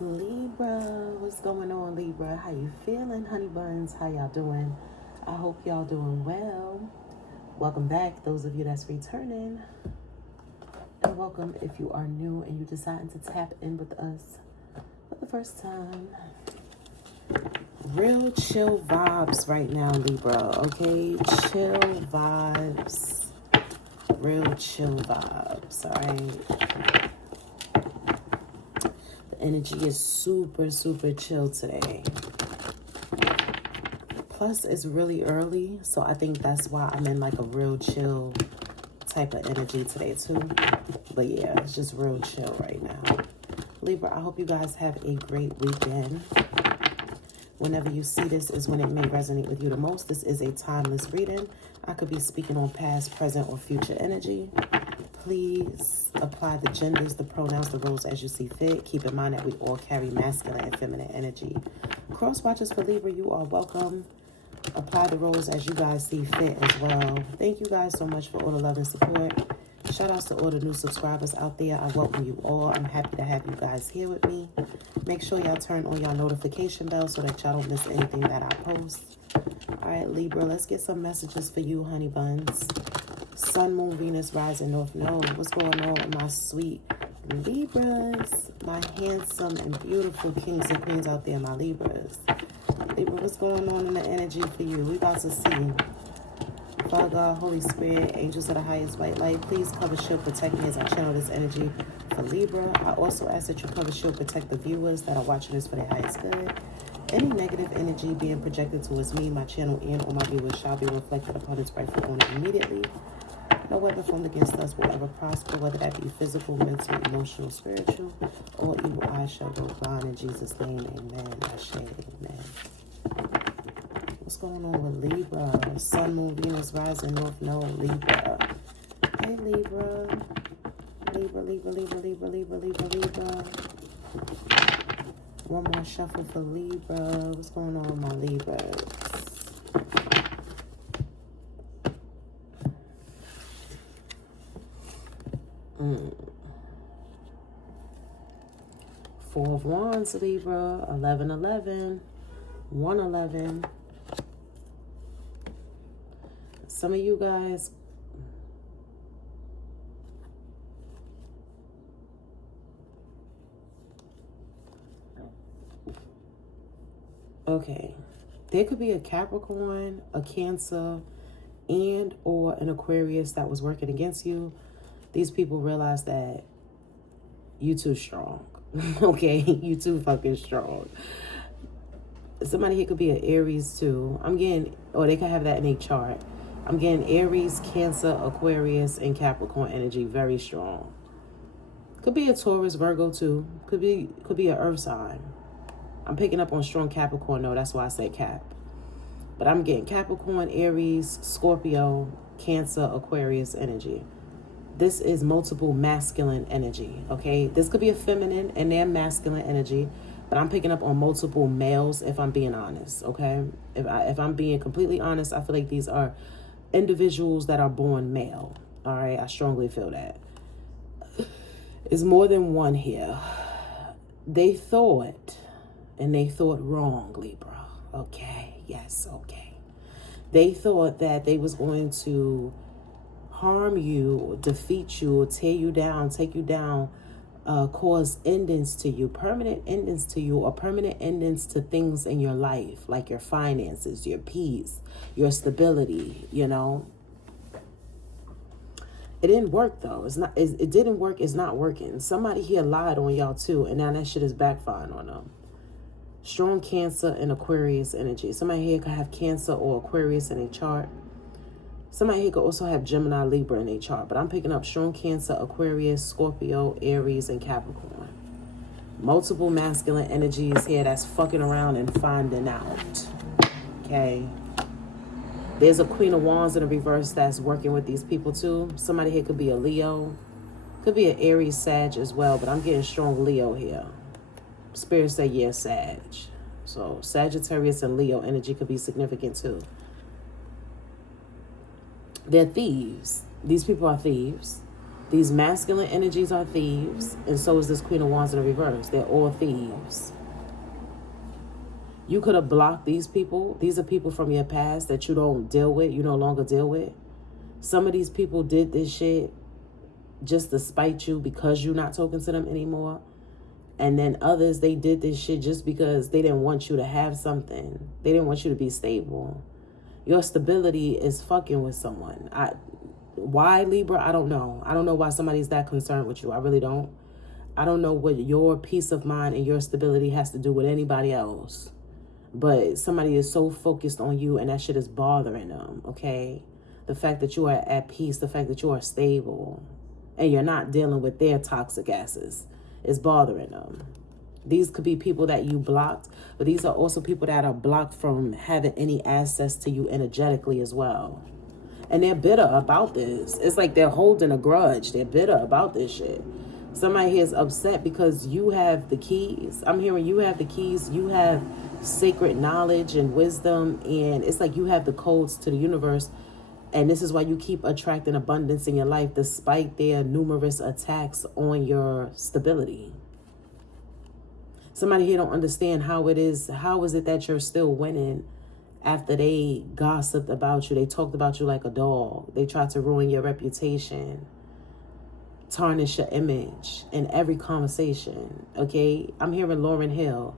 Libra, what's going on, Libra? How you feeling, honey buns? How y'all doing? I hope y'all doing well. Welcome back, those of you that's returning. And welcome if you are new and you deciding to tap in with us for the first time. Real chill vibes right now, Libra, okay? Chill vibes. Real chill vibes, all right? Energy is super, super chill today. Plus, it's really early, so I think that's why I'm in like a real chill type of energy today too. But yeah, it's just real chill right now. Libra, I hope you guys have a great weekend. Whenever you see this is when it may resonate with you the most. This is a timeless reading. I could be speaking on past, present, or future energy. Please apply the genders, the pronouns, the roles as you see fit. Keep in mind that we all carry masculine and feminine energy. Cross watchers for Libra, you are welcome. Apply the roles as you guys see fit as well. Thank you guys so much for all the love and support. Shout outs to all the new subscribers out there. I welcome you all. I'm happy to have you guys here with me. Make sure y'all turn on y'all notification bell so that y'all don't miss anything that I post. All right, Libra, let's get some messages for you, honey buns. Sun, Moon, Venus, rising, North Node. What's going on with my sweet Libras? My handsome and beautiful kings and queens out there, my Libras. Libra, what's going on in the energy for you? We about to see. Father God, Holy Spirit, angels of the highest white light, please cover, shield, protect me as I channel this energy for Libra. I also ask that you cover, shield, protect the viewers that are watching this for their highest good. Any negative energy being projected towards me, my channel, and or my viewers shall be reflected upon its rightful owner immediately. No weapon formed against us will ever prosper, whether that be physical, mental, emotional, spiritual, or evil eye shall go blind. In Jesus' name, amen. Ashe, amen. What's going on with Libra? Sun, Moon, Venus, rising, North Node, Libra. Hey, Libra. Libra, Libra, Libra, Libra, Libra, Libra, Libra. One more shuffle for Libra. What's going on with my Libras? Four of Wands, Libra. 11-11. 1-11. Some of you guys, okay, there could be a Capricorn, a Cancer, and or an Aquarius that was working against you. These people realize that you too strong. Okay, you too fucking strong. Somebody here could be an Aries too. I'm getting, or they could have that in a chart. I'm getting Aries, Cancer, Aquarius, and Capricorn energy very strong. Could be a Taurus, Virgo too. Could be an Earth sign. I'm picking up on strong Capricorn though. That's why I said Cap. But I'm getting Capricorn, Aries, Scorpio, Cancer, Aquarius energy. This is multiple masculine energy, okay? This could be a feminine and their masculine energy, but I'm picking up on multiple males if I'm being honest, okay? If I'm being completely honest, I feel like these are individuals that are born male, all right? I strongly feel that. It's more than one here. They thought, and they thought wrong, Libra, okay? Yes, okay. They thought that they was going to harm you, or defeat you, or tear you down, take you down, cause endings to you, permanent endings to you, or permanent endings to things in your life, like your finances, your peace, your stability, you know. It didn't work though. It didn't work. It's not working. Somebody here lied on y'all too, and now that shit is backfiring on them. Strong Cancer and Aquarius energy. Somebody here could have Cancer or Aquarius in a chart. Somebody here could also have Gemini, Libra in a chart, but I'm picking up strong Cancer, Aquarius, Scorpio, Aries, and Capricorn. Multiple masculine energies here that's fucking around and finding out, okay? There's a Queen of Wands in the reverse that's working with these people too. Somebody here could be a Leo, could be an Aries, Sag as well, but I'm getting strong Leo here. Spirit say, yeah, Sag. So Sagittarius and Leo energy could be significant too. They're thieves. These people are thieves. These masculine energies are thieves, and so is this Queen of Wands in the reverse. They're all thieves. You could have blocked these people. These are people from your past that you don't deal with, you no longer deal with. Some of these people did this shit just to spite you because you're not talking to them anymore. And then others, they did this shit just because they didn't want you to have something. They didn't want you to be stable. Your stability is fucking with someone. Why, Libra? I don't know. I don't know why somebody's that concerned with you. I really don't. I don't know what your peace of mind and your stability has to do with anybody else. But somebody is so focused on you and that shit is bothering them, okay? The fact that you are at peace, the fact that you are stable, and you're not dealing with their toxic asses is bothering them. These could be people that you blocked, but these are also people that are blocked from having any access to you energetically as well. And they're bitter about this. It's like they're holding a grudge. They're bitter about this shit. Somebody here is upset because you have the keys. I'm hearing you have the keys. You have sacred knowledge and wisdom. And it's like you have the codes to the universe. And this is why you keep attracting abundance in your life despite their numerous attacks on your stability. Somebody here don't understand how it is. How is it that you're still winning after they gossiped about you? They talked about you like a dog. They tried to ruin your reputation, tarnish your image in every conversation, okay? I'm hearing Lauryn Hill.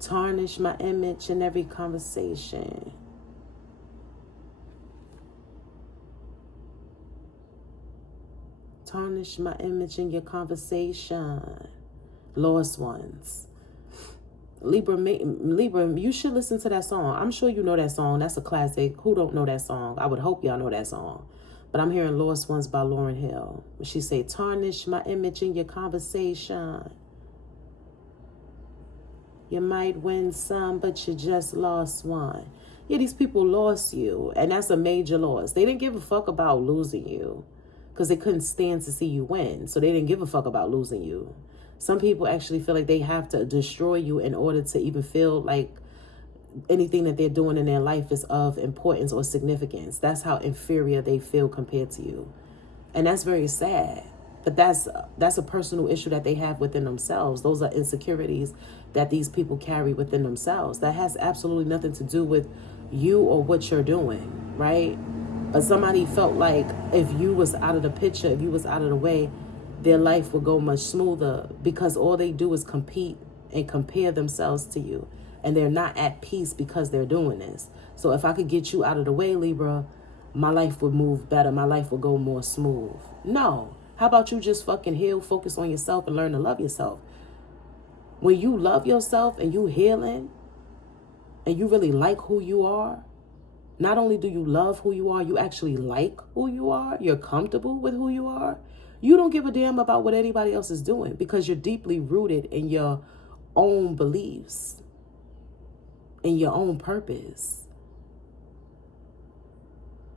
Tarnish my image in every conversation. Tarnish my image in your conversation. Lost ones. Libra, you should listen to that song. I'm sure you know that song. That's a classic. Who don't know that song? I would hope y'all know that song. But I'm hearing Lost Ones by Lauryn Hill. She say, tarnish my image in your conversation. You might win some, but you just lost one. Yeah, these people lost you, and that's a major loss. They didn't give a fuck about losing you because they couldn't stand to see you win. So they didn't give a fuck about losing you. Some people actually feel like they have to destroy you in order to even feel like anything that they're doing in their life is of importance or significance. That's how inferior they feel compared to you. And that's very sad. But that's a personal issue that they have within themselves. Those are insecurities that these people carry within themselves. That has absolutely nothing to do with you or what you're doing, right? But somebody felt like if you was out of the picture, if you was out of the way, their life will go much smoother because all they do is compete and compare themselves to you. And they're not at peace because they're doing this. So if I could get you out of the way, Libra, my life would move better. My life would go more smooth. No. How about you just fucking heal, focus on yourself, and learn to love yourself? When you love yourself and you healing and you really like who you are, not only do you love who you are, you actually like who you are. You're comfortable with who you are. You don't give a damn about what anybody else is doing because you're deeply rooted in your own beliefs, in your own purpose.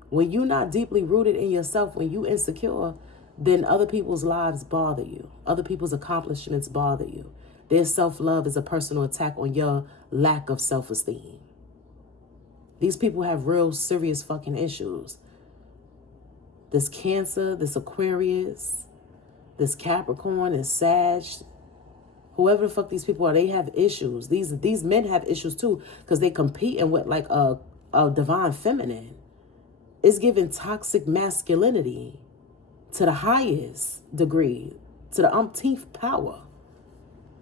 When you're not deeply rooted in yourself, when you're insecure, then other people's lives bother you. Other people's accomplishments bother you. Their self-love is a personal attack on your lack of self-esteem. These people have real serious fucking issues. This Cancer, this Aquarius, this Capricorn, this Sag, whoever the fuck these people are, they have issues. These men have issues too because they competing with like a divine feminine. It's giving toxic masculinity to the highest degree, to the umpteenth power.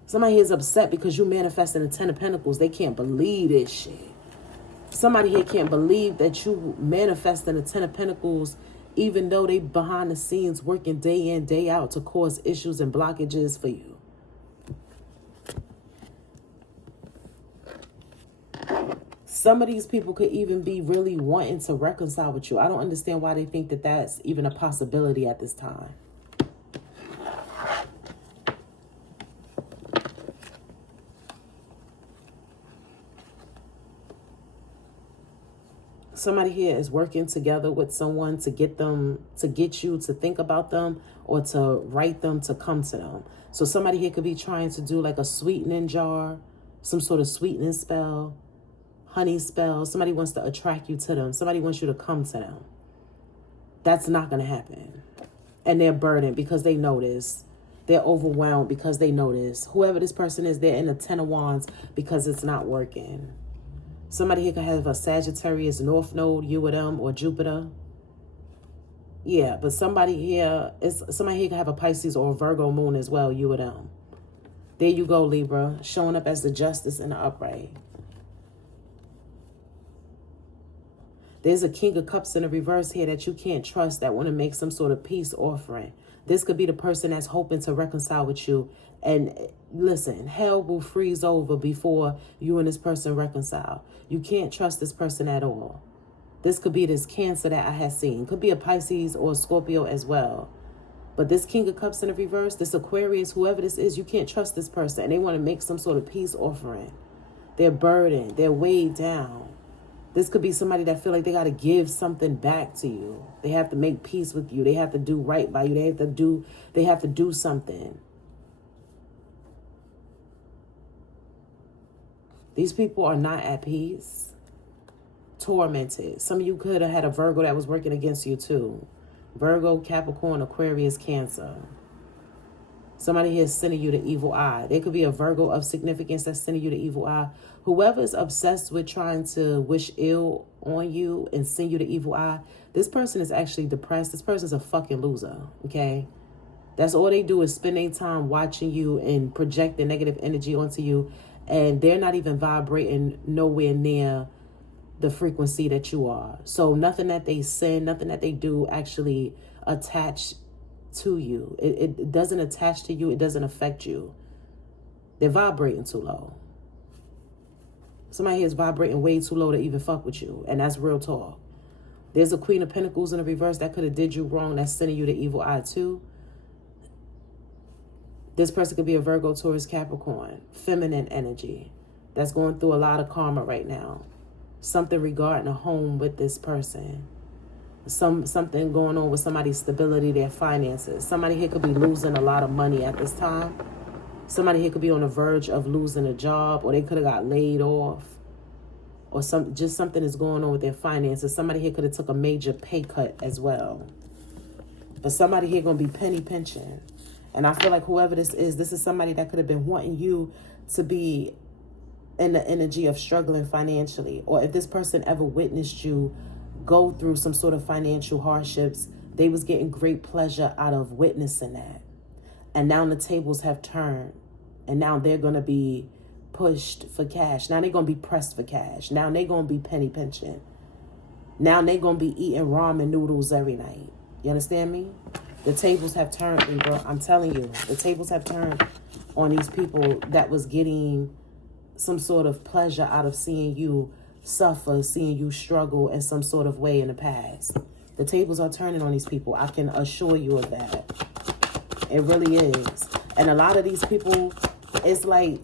Somebody here is upset because you manifested the 10 of Pentacles. They can't believe this shit. Somebody here can't believe that you manifested the 10 of Pentacles even though they behind the scenes working day in, day out to cause issues and blockages for you. Some of these people could even be really wanting to reconcile with you. I don't understand why they think that that's even a possibility at this time. Somebody here is working together with someone to get you to think about them or to write them to come to them. So somebody here could be trying to do like a sweetening jar, some sort of sweetening spell, honey spell. Somebody wants to attract you to them. Somebody wants you to come to them. That's not going to happen. And they're burdened because they know this. They're overwhelmed because they know this. Whoever this person is, they're in the 10 of Wands because it's not working. Somebody here could have a Sagittarius North Node, you or them, or Jupiter. Yeah, but somebody here could have a Pisces or a Virgo moon as well, you or them. There you go, Libra, showing up as the justice in the upright. There's a King of Cups in the reverse here that you can't trust, that want to make some sort of peace offering. This could be the person that's hoping to reconcile with you. And listen, hell will freeze over before you and this person reconcile. You can't trust this person at all. This could be this Cancer that I have seen. Could be a Pisces or a Scorpio as well. But this King of Cups in the reverse, this Aquarius, whoever this is, you can't trust this person. And they want to make some sort of peace offering. They're burdened. They're weighed down. This could be somebody that feel like they got to give something back to you. They have to make peace with you. They have to do right by you. They have to do something. These people are not at peace. Tormented. Some of you could have had a Virgo that was working against you too. Virgo, Capricorn, Aquarius, Cancer. Somebody here is sending you the evil eye. There could be a Virgo of significance that's sending you the evil eye. Whoever is obsessed with trying to wish ill on you and send you the evil eye, this person is actually depressed. This person's a fucking loser, okay? That's all they do is spend their time watching you and project the negative energy onto you, and they're not even vibrating nowhere near the frequency that you are. So nothing that they send, nothing that they do actually attach to you. It doesn't attach to you. It doesn't affect you. They're vibrating too low. Somebody here is vibrating way too low to even fuck with you. And that's real talk. There's a Queen of Pentacles in the reverse that could have did you wrong. That's sending you the evil eye too. This person could be a Virgo, Taurus, Capricorn. Feminine energy. That's going through a lot of karma right now. Something regarding a home with this person. Something going on with somebody's stability, their finances. Somebody here could be losing a lot of money at this time. Somebody here could be on the verge of losing a job, or they could have got laid off, or just something is going on with their finances. Somebody here could have took a major pay cut as well. But somebody here going to be penny pinching. And I feel like whoever this is somebody that could have been wanting you to be in the energy of struggling financially. Or if this person ever witnessed you go through some sort of financial hardships, they was getting great pleasure out of witnessing that. And now the tables have turned. And now they're going to be pushed for cash. Now they're going to be pressed for cash. Now they're going to be penny pinching. Now they're going to be eating ramen noodles every night. You understand me? The tables have turned, Libra. I'm telling you. The tables have turned on these people that was getting some sort of pleasure out of seeing you suffer, seeing you struggle in some sort of way in the past. The tables are turning on these people. I can assure you of that. It really is. And a lot of these people, it's like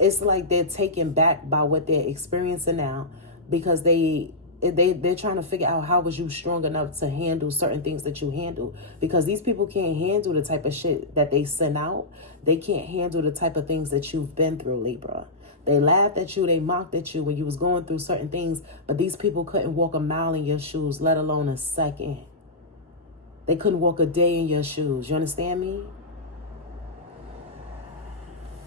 it's like they're taken back by what they're experiencing now, because they're trying to figure out how was you strong enough to handle certain things that you handle, because these people can't handle the type of shit that they send out. They can't handle the type of things that you've been through, Libra. They laughed at you, they mocked at you when you was going through certain things, but these people couldn't walk a mile in your shoes, let alone a second. They couldn't walk a day in your shoes. You understand me?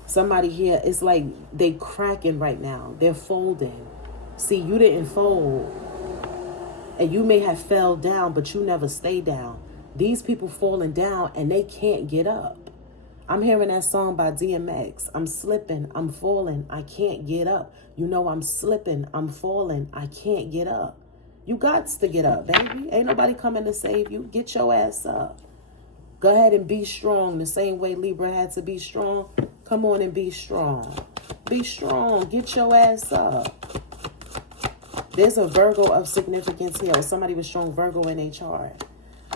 Somebody here, it's like they cracking right now. They're folding. See, you didn't fold. And you may have fell down, but you never stay down. These people falling down and they can't get up. I'm hearing that song by DMX. I'm slipping, I'm falling, I can't get up. You know I'm slipping, I'm falling, I can't get up. You got to get up, baby. Ain't nobody coming to save you. Get your ass up. Go ahead and be strong the same way Libra had to be strong. Come on and be strong. Be strong. Get your ass up. There's a Virgo of significance here. Somebody with strong Virgo in their chart.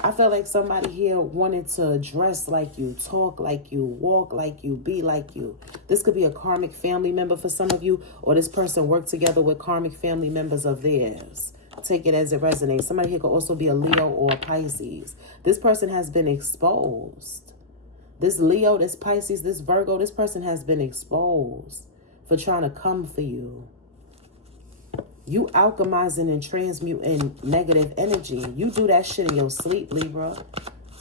I feel like somebody here wanted to dress like you, talk like you, walk like you, be like you. This could be a karmic family member for some of you, or this person worked together with karmic family members of theirs. Take it as it resonates. Somebody here could also be a Leo or a Pisces. This person has been exposed. This Leo, this Pisces, this Virgo, this person has been exposed for trying to come for you. You alchemizing and transmuting negative energy. You do that shit in your sleep, Libra.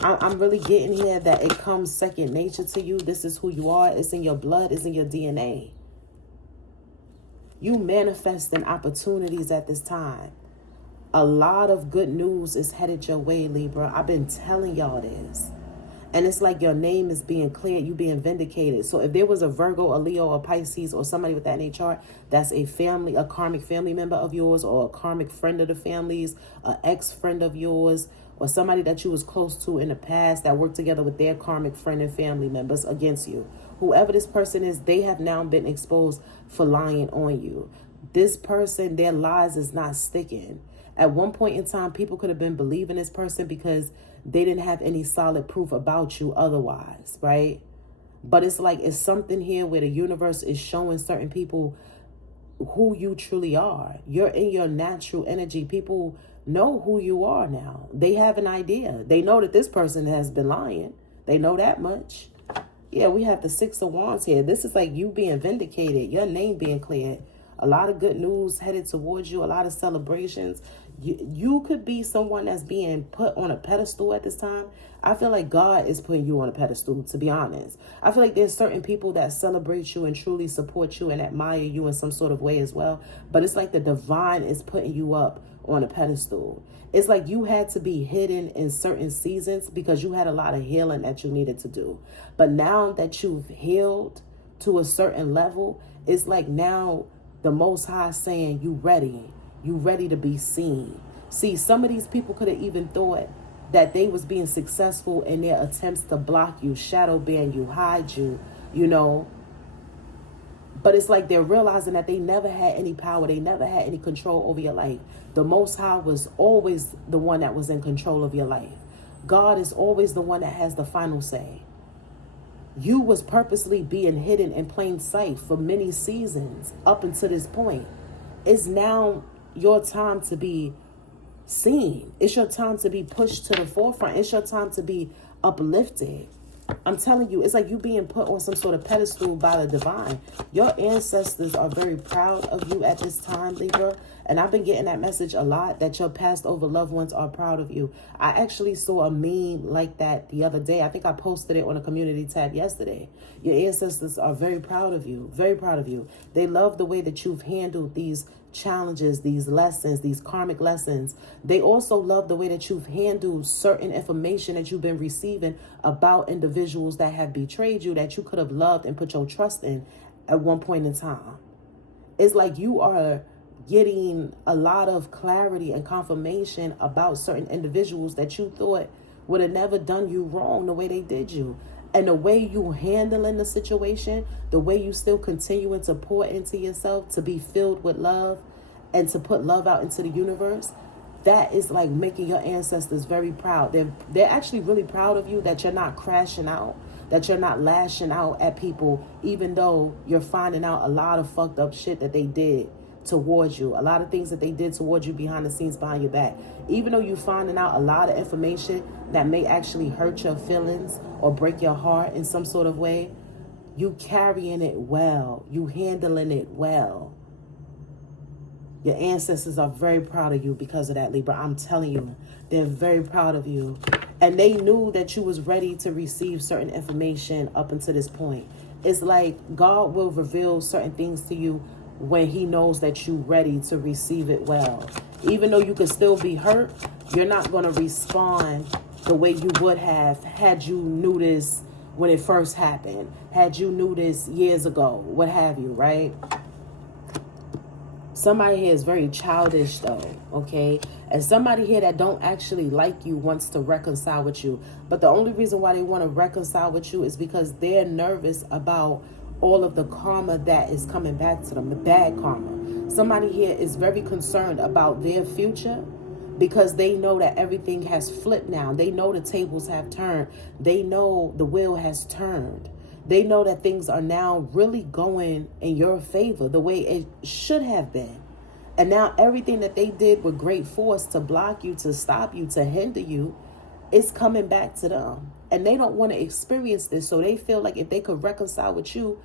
I'm really getting here that it comes second nature to you. This is who you are. It's in your blood. It's in your DNA. You manifesting opportunities at this time. A lot of good news is headed your way, Libra. I've been telling y'all this. And it's like your name is being cleared, you being vindicated. So if there was a Virgo, a Leo, a Pisces, or somebody with that in their chart, that's a family, a karmic family member of yours, or a karmic friend of the family's, an ex-friend of yours, or somebody that you was close to in the past that worked together with their karmic friend and family members against you. Whoever this person is, they have now been exposed for lying on you. This person, their lies is not sticking. At one point in time, people could have been believing this person because they didn't have any solid proof about you otherwise, right? But it's like it's something here where the universe is showing certain people who you truly are. You're in your natural energy. People know who you are now. They have an idea. They know that this person has been lying. They know that much. Yeah, we have the Six of Wands here. This is like you being vindicated, your name being cleared. A lot of good news headed towards you, a lot of celebrations. You could be someone that's being put on a pedestal at this time. I feel like God is putting you on a pedestal, to be honest. I feel like there's certain people that celebrate you and truly support you and admire you in some sort of way as well. But it's like the divine is putting you up on a pedestal. It's like you had to be hidden in certain seasons because you had a lot of healing that you needed to do. But now that you've healed to a certain level, it's like now the Most High saying you ready to be seen. See, some of these people could have even thought that they was being successful in their attempts to block you, shadow ban you, hide you, you know. But it's like they're realizing that they never had any power. They never had any control over your life. The Most High was always the one that was in control of your life. God is always the one that has the final say. You was purposely being hidden in plain sight for many seasons up until this point. It's now your time to be seen. It's your time to be pushed to the forefront. It's your time to be uplifted. I'm telling you, it's like you being put on some sort of pedestal by the divine. Your ancestors are very proud of you at this time, Libra. And I've been getting that message a lot, that your passed over loved ones are proud of you. I actually saw a meme like that the other day. I think I posted it on a community tab yesterday. Your ancestors are very proud of you, very proud of you. They love the way that you've handled these challenges, these lessons, these karmic lessons. They also love the way that you've handled certain information that you've been receiving about individuals that have betrayed you, that you could have loved and put your trust in at one point in time. It's like you are getting a lot of clarity and confirmation about certain individuals that you thought would have never done you wrong the way they did you. And the way you handling the situation, the way you still continuing to pour into yourself, to be filled with love and to put love out into the universe, that is like making your ancestors very proud. They're actually really proud of you, that you're not crashing out, that you're not lashing out at people, even though you're finding out a lot of fucked up shit that they did towards you, a lot of things that they did towards you behind the scenes, behind your back. Even though you're finding out a lot of information that may actually hurt your feelings or break your heart in some sort of way, you carrying it well, you handling it well. Your ancestors are very proud of you because of that, Libra. I'm telling you, they're very proud of you. And they knew that you was ready to receive certain information up until this point. It's like God will reveal certain things to you when he knows that you're ready to receive it well. Even though you could still be hurt, you're not going to respond the way you would have had you knew this when it first happened, had you knew this years ago, what have you, right? Somebody here is very childish though, okay? And somebody here that don't actually like you wants to reconcile with you. But the only reason why they want to reconcile with you is because they're nervous about all of the karma that is coming back to them, the bad karma. Somebody here is very concerned about their future because they know that everything has flipped now. They know the tables have turned. They know the wheel has turned. They know that things are now really going in your favor the way it should have been. And now everything that they did with great force to block you, to stop you, to hinder you, is coming back to them. And they don't want to experience this. So they feel like if they could reconcile with you,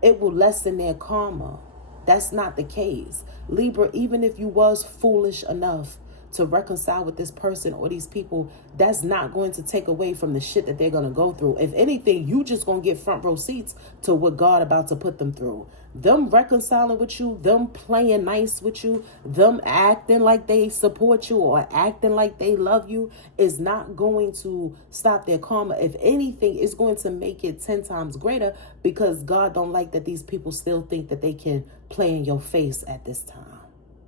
it will lessen their karma. That's not the case. Libra, even if you was foolish enough to reconcile with this person or these people, that's not going to take away from the shit that they're going to go through. If anything, you just going to get front row seats to what God about to put them through. Them reconciling with you, them playing nice with you, them acting like they support you or acting like they love you is not going to stop their karma. If anything, it's going to make it 10 times greater, because God don't like that these people still think that they can play in your face at this time.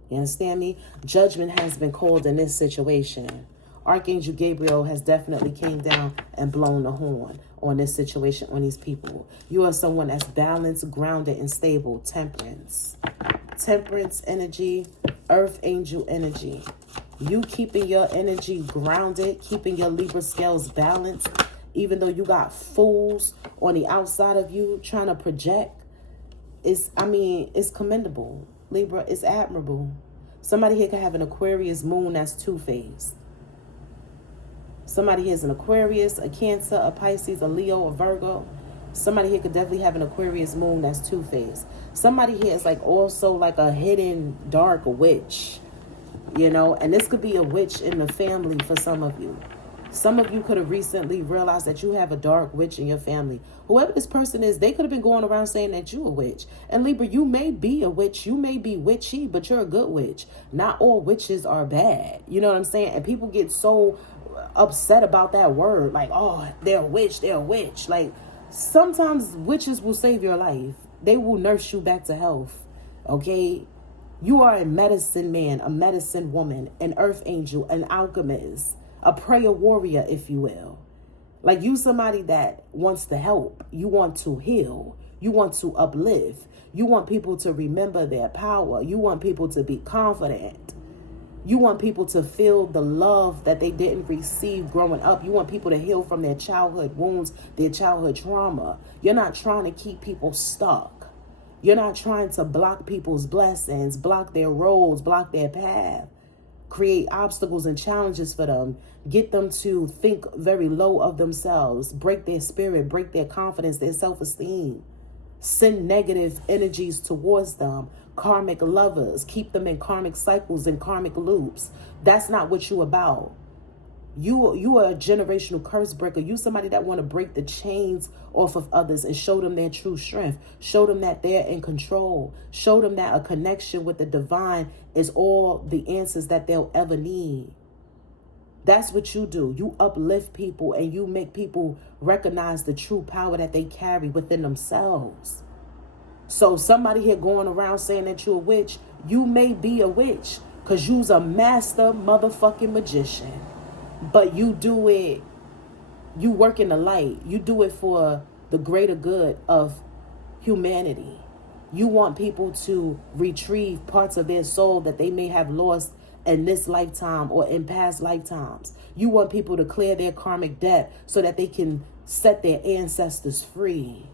You understand me? Judgment has been called in this situation. Archangel Gabriel has definitely came down and blown the horn on this situation, on these people. You are someone that's balanced, grounded, and stable. Temperance. Temperance energy, earth angel energy. You keeping your energy grounded, keeping your Libra scales balanced, even though you got fools on the outside of you trying to project. It's commendable. Libra, it's admirable. Somebody here could have an Aquarius moon that's two-faced. Somebody here is an Aquarius, a Cancer, a Pisces, a Leo, a Virgo. Somebody here could definitely have an Aquarius moon that's two-faced. Somebody here is like also like a hidden dark witch, you know, and this could be a witch in the family for some of you. Some of you could have recently realized that you have a dark witch in your family. Whoever this person is, they could have been going around saying that you're a witch. And Libra, you may be a witch. You may be witchy, but you're a good witch. Not all witches are bad. You know what I'm saying? And people get so upset about that word. Like, oh, they're a witch. They're a witch. Like, sometimes witches will save your life. They will nurse you back to health. Okay? You are a medicine man, a medicine woman, an earth angel, an alchemist. A prayer warrior, if you will. Like, you somebody that wants to help. You want to heal. You want to uplift. You want people to remember their power. You want people to be confident. You want people to feel the love that they didn't receive growing up. You want people to heal from their childhood wounds, their childhood trauma. You're not trying to keep people stuck. You're not trying to block people's blessings, block their roads, block their path. Create obstacles and challenges for them. Get them to think very low of themselves. Break their spirit. Break their confidence, their self-esteem. Send negative energies towards them. Karmic lovers. Keep them in karmic cycles and karmic loops. That's not what you're about. You are a generational curse breaker. You somebody that want to break the chains off of others and show them their true strength. Show them that they're in control. Show them that a connection with the divine is all the answers that they'll ever need. That's what you do. You uplift people and you make people recognize the true power that they carry within themselves. So somebody here going around saying that you're a witch, you may be a witch because you's a master motherfucking magician. But you do it, you work in the light. You do it for the greater good of humanity. You want people to retrieve parts of their soul that they may have lost in this lifetime or in past lifetimes. You want people to clear their karmic debt so that they can set their ancestors free.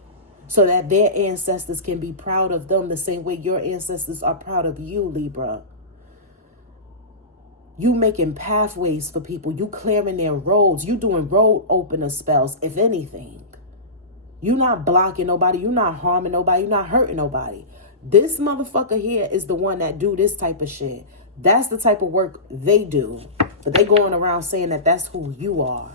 So that their ancestors can be proud of them the same way your ancestors are proud of you, Libra. You making pathways for people. You clearing their roads. You doing road opener spells, if anything. You not blocking nobody. You not harming nobody. You not hurting nobody. This motherfucker here is the one that do this type of shit. That's the type of work they do. But they going around saying that that's who you are.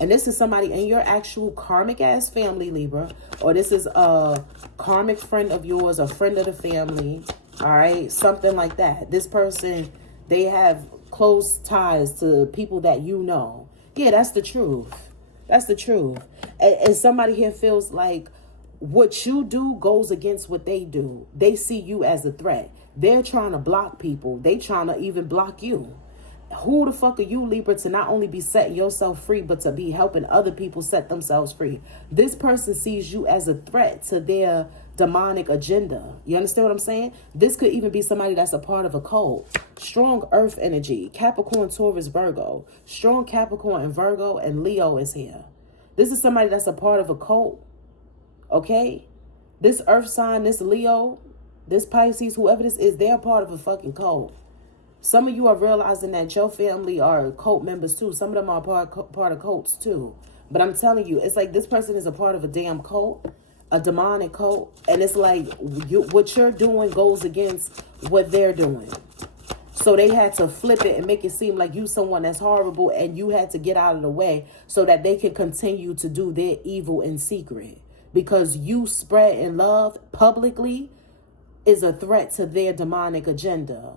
And this is somebody in your actual karmic ass family, Libra. Or this is a karmic friend of yours, a friend of the family. All right. Something like that. This person, they have close ties to people that you know. Yeah, that's the truth. That's the truth. And somebody here feels like what you do goes against what they do. They see you as a threat. They're trying to block people. They trying to even block you. Who the fuck are you, Libra, to not only be setting yourself free, but to be helping other people set themselves free? This person sees you as a threat to their demonic agenda. You understand what I'm saying? This could even be somebody that's a part of a cult. Strong earth energy. Capricorn, Taurus, Virgo. Strong Capricorn and Virgo and Leo is here. This is somebody that's a part of a cult. Okay? This earth sign, this Leo, this Pisces, whoever this is, they're a part of a fucking cult. Some of you are realizing that your family are cult members too. Some of them are part of cults too. But I'm telling you, it's like this person is a part of a damn cult. a demonic cult. And it's like what you're doing goes against what they're doing. So they had to flip it and make it seem like you someone that's horrible, and you had to get out of the way so that they can continue to do their evil in secret. Because you spreading love publicly is a threat to their demonic agenda.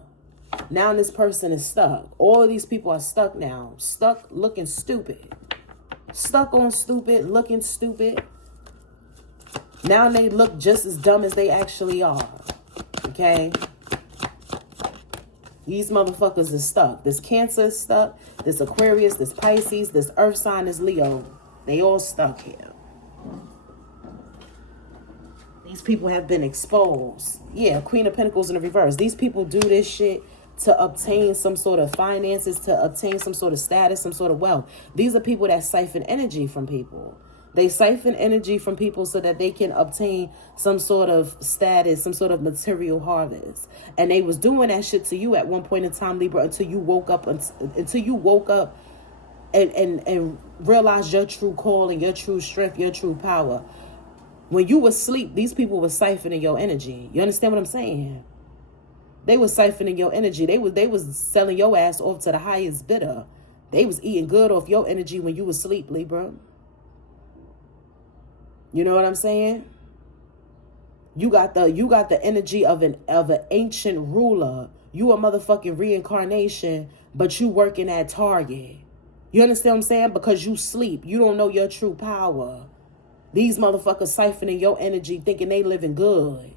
Now this person is stuck. All of these people are stuck now. Stuck looking stupid. Stuck on stupid, looking stupid. Now they look just as dumb as they actually are. Okay? These motherfuckers is stuck. This Cancer is stuck. This Aquarius, this Pisces, this Earth sign is Leo. They all stuck here. These people have been exposed. Yeah, Queen of Pentacles in the reverse. These people do this shit to obtain some sort of finances, to obtain some sort of status, some sort of wealth. These are people that siphon energy from people. They siphon energy from people so that they can obtain some sort of status, some sort of material harvest. And they was doing that shit to you at one point in time, Libra, until you woke up and realized your true calling, your true strength, your true power. When you was asleep, these people were siphoning your energy. You understand what I'm saying? They was siphoning your energy. They was selling your ass off to the highest bidder. They was eating good off your energy when you was asleep, Libra. You know what I'm saying? You got the energy of an ancient ruler. You a motherfucking reincarnation, but you working at Target. You understand what I'm saying? Because you sleep. You don't know your true power. These motherfuckers siphoning your energy thinking they living good.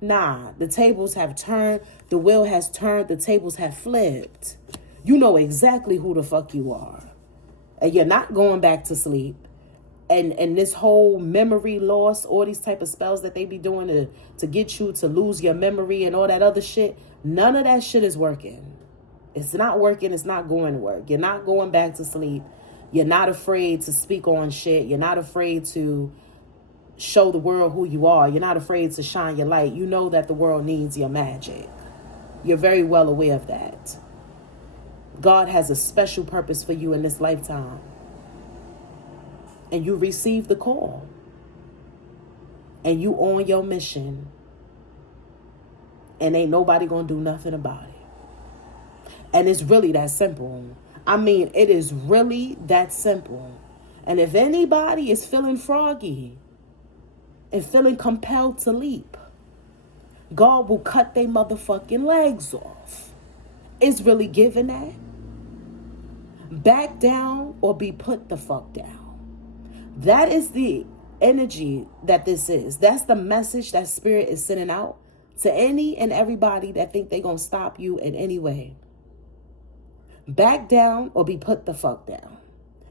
Nah, the tables have turned. The wheel has turned. The tables have flipped. You know exactly who the fuck you are. And you're not going back to sleep. And this whole memory loss, all these type of spells that they be doing to get you to lose your memory and all that other shit, none of that shit is working. It's not working. It's not going to work. You're not going back to sleep. You're not afraid to speak on shit. You're not afraid to show the world who you are. You're not afraid to shine your light. You know that the world needs your magic. You're very well aware of that. God has a special purpose for you in this lifetime. And you receive the call. And you on your mission. And ain't nobody gonna do nothing about it. And it's really that simple. I mean, it is really that simple. And if anybody is feeling froggy and feeling compelled to leap, God will cut their motherfucking legs off. It's really giving that. Back down or be put the fuck down. That is the energy that this is. That's the message that Spirit is sending out to any and everybody that think they're going to stop you in any way. Back down or be put the fuck down.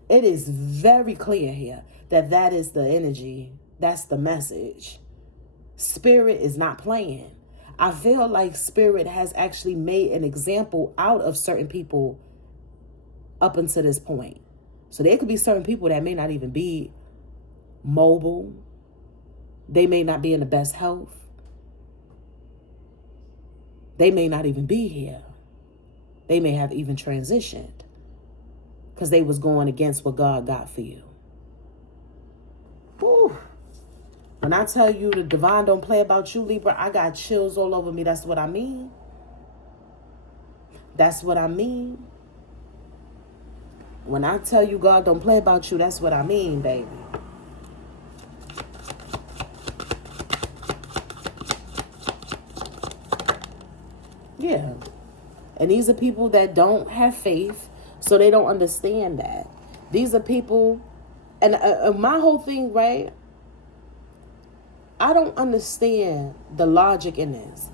It is very clear here that that is the energy. That's the message. Spirit is not playing. I feel like Spirit has actually made an example out of certain people up until this point. So there could be certain people that may not even be mobile. They may not be in the best health. They may not even be here. They may have even transitioned because they was going against what God got for you. Whew. When I tell you the divine don't play about you, Libra, I got chills all over me. That's what I mean. That's what I mean. When I tell you God don't play about you, that's what I mean, baby. Yeah. And these are people that don't have faith, so they don't understand that. These are people, and my whole thing, right? I don't understand the logic in this.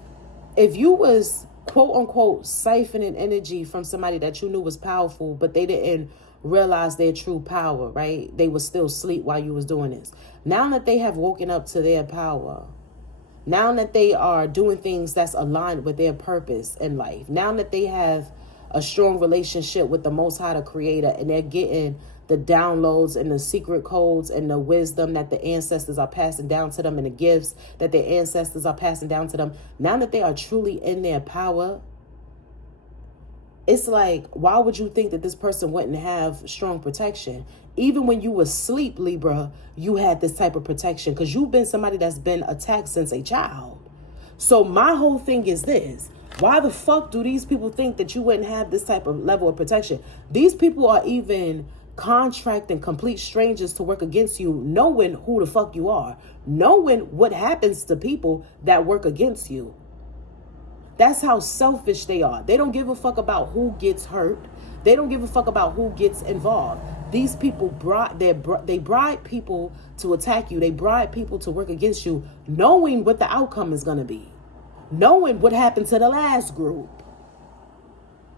If you was, quote unquote, siphoning energy from somebody that you knew was powerful, but they didn't realize their true power, right? They was still asleep while you was doing this. Now that they have woken up to their power, now that they are doing things that's aligned with their purpose in life, now that they have a strong relationship with the Most High, the Creator, and they're getting the downloads and the secret codes and the wisdom that the ancestors are passing down to them and the gifts that their ancestors are passing down to them, now that they are truly in their power, It's like, why would you think that this person wouldn't have strong protection? Even when you were asleep, Libra, you had this type of protection because you've been somebody that's been attacked since a child. So my whole thing is this. Why the fuck do these people think that you wouldn't have this type of level of protection? These people are even contracting complete strangers to work against you, knowing who the fuck you are, knowing what happens to people that work against you. That's how selfish they are. They don't give a fuck about who gets hurt. They don't give a fuck about who gets involved. These people they bribe people to attack you. They bribe people to work against you, knowing what the outcome is going to be. Knowing what happened to the last group.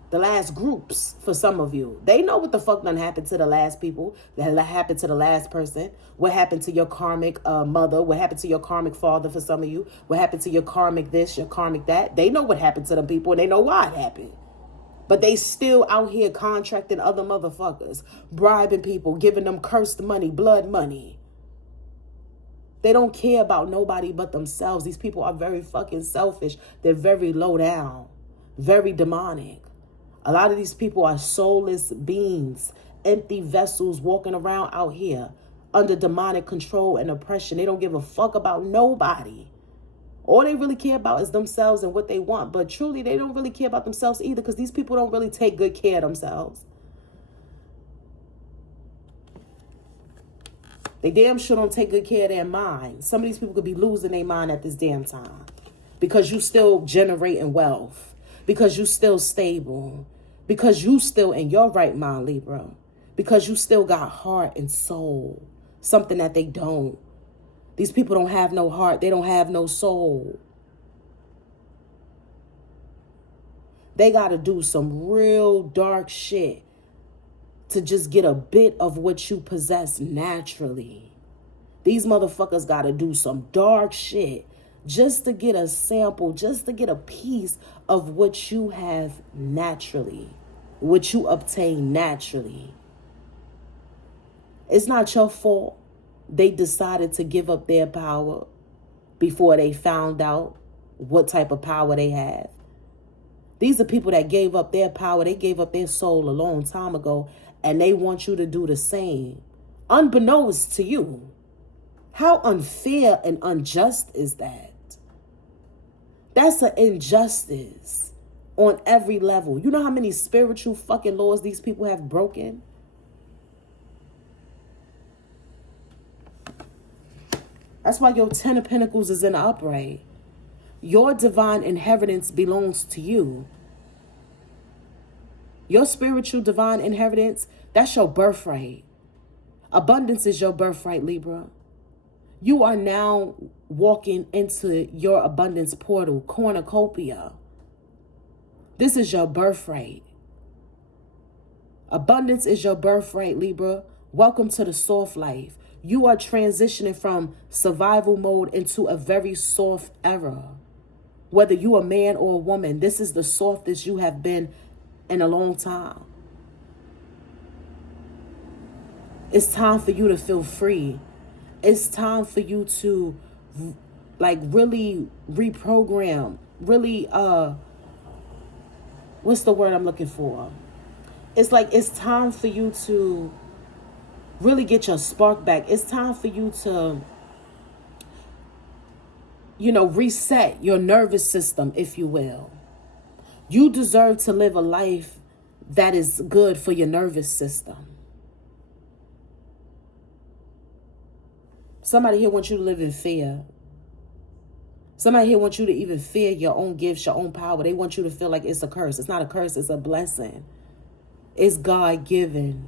The last groups for some of you. They know what the fuck done happened to the last people. That happened to the last person. What happened to your karmic mother. What happened to your karmic father for some of you. What happened to your karmic this, your karmic that. They know what happened to them people and they know why it happened. But they still out here contracting other motherfuckers. Bribing people. Giving them cursed money. Blood money. They don't care about nobody but themselves. These people are very fucking selfish. They're very low down. Very demonic. A lot of these people are soulless beings, empty vessels walking around out here under demonic control and oppression. They don't give a fuck about nobody. All they really care about is themselves and what they want. But truly, they don't really care about themselves either because these people don't really take good care of themselves. They damn sure don't take good care of their mind. Some of these people could be losing their mind at this damn time because you still generating wealth, because you still stable, because you still in your right mind, Libra, because you still got heart and soul, something that they don't. These people don't have no heart. They don't have no soul. They got to do some real dark shit to just get a bit of what you possess naturally. These motherfuckers got to do some dark shit just to get a sample, just to get a piece of what you have naturally, what you obtain naturally. It's not your fault they decided to give up their power before they found out what type of power they have. These are people that gave up their power. They gave up their soul a long time ago, and they want you to do the same, unbeknownst to you. How unfair and unjust is that? That's an injustice on every level. You know how many spiritual fucking laws these people have broken? That's why your 10 of Pentacles is in the upright. Your divine inheritance belongs to you. Your spiritual divine inheritance, that's your birthright. Abundance is your birthright, Libra. You are now walking into your abundance portal, cornucopia. This is your birthright. Abundance is your birthright, Libra. Welcome to the soft life. You are transitioning from survival mode into a very soft era. Whether you a man or a woman, this is the softest you have been in a long time. It's time for you to feel free. It's time for you to really reprogram, really, what's the word I'm looking for? It's like, it's time for you to really get your spark back. It's time for you to, reset your nervous system, if you will. You deserve to live a life that is good for your nervous system. Somebody here wants you to live in fear. Somebody here wants you to even fear your own gifts, your own power. They want you to feel like it's a curse. It's not a curse. It's a blessing. It's God-given.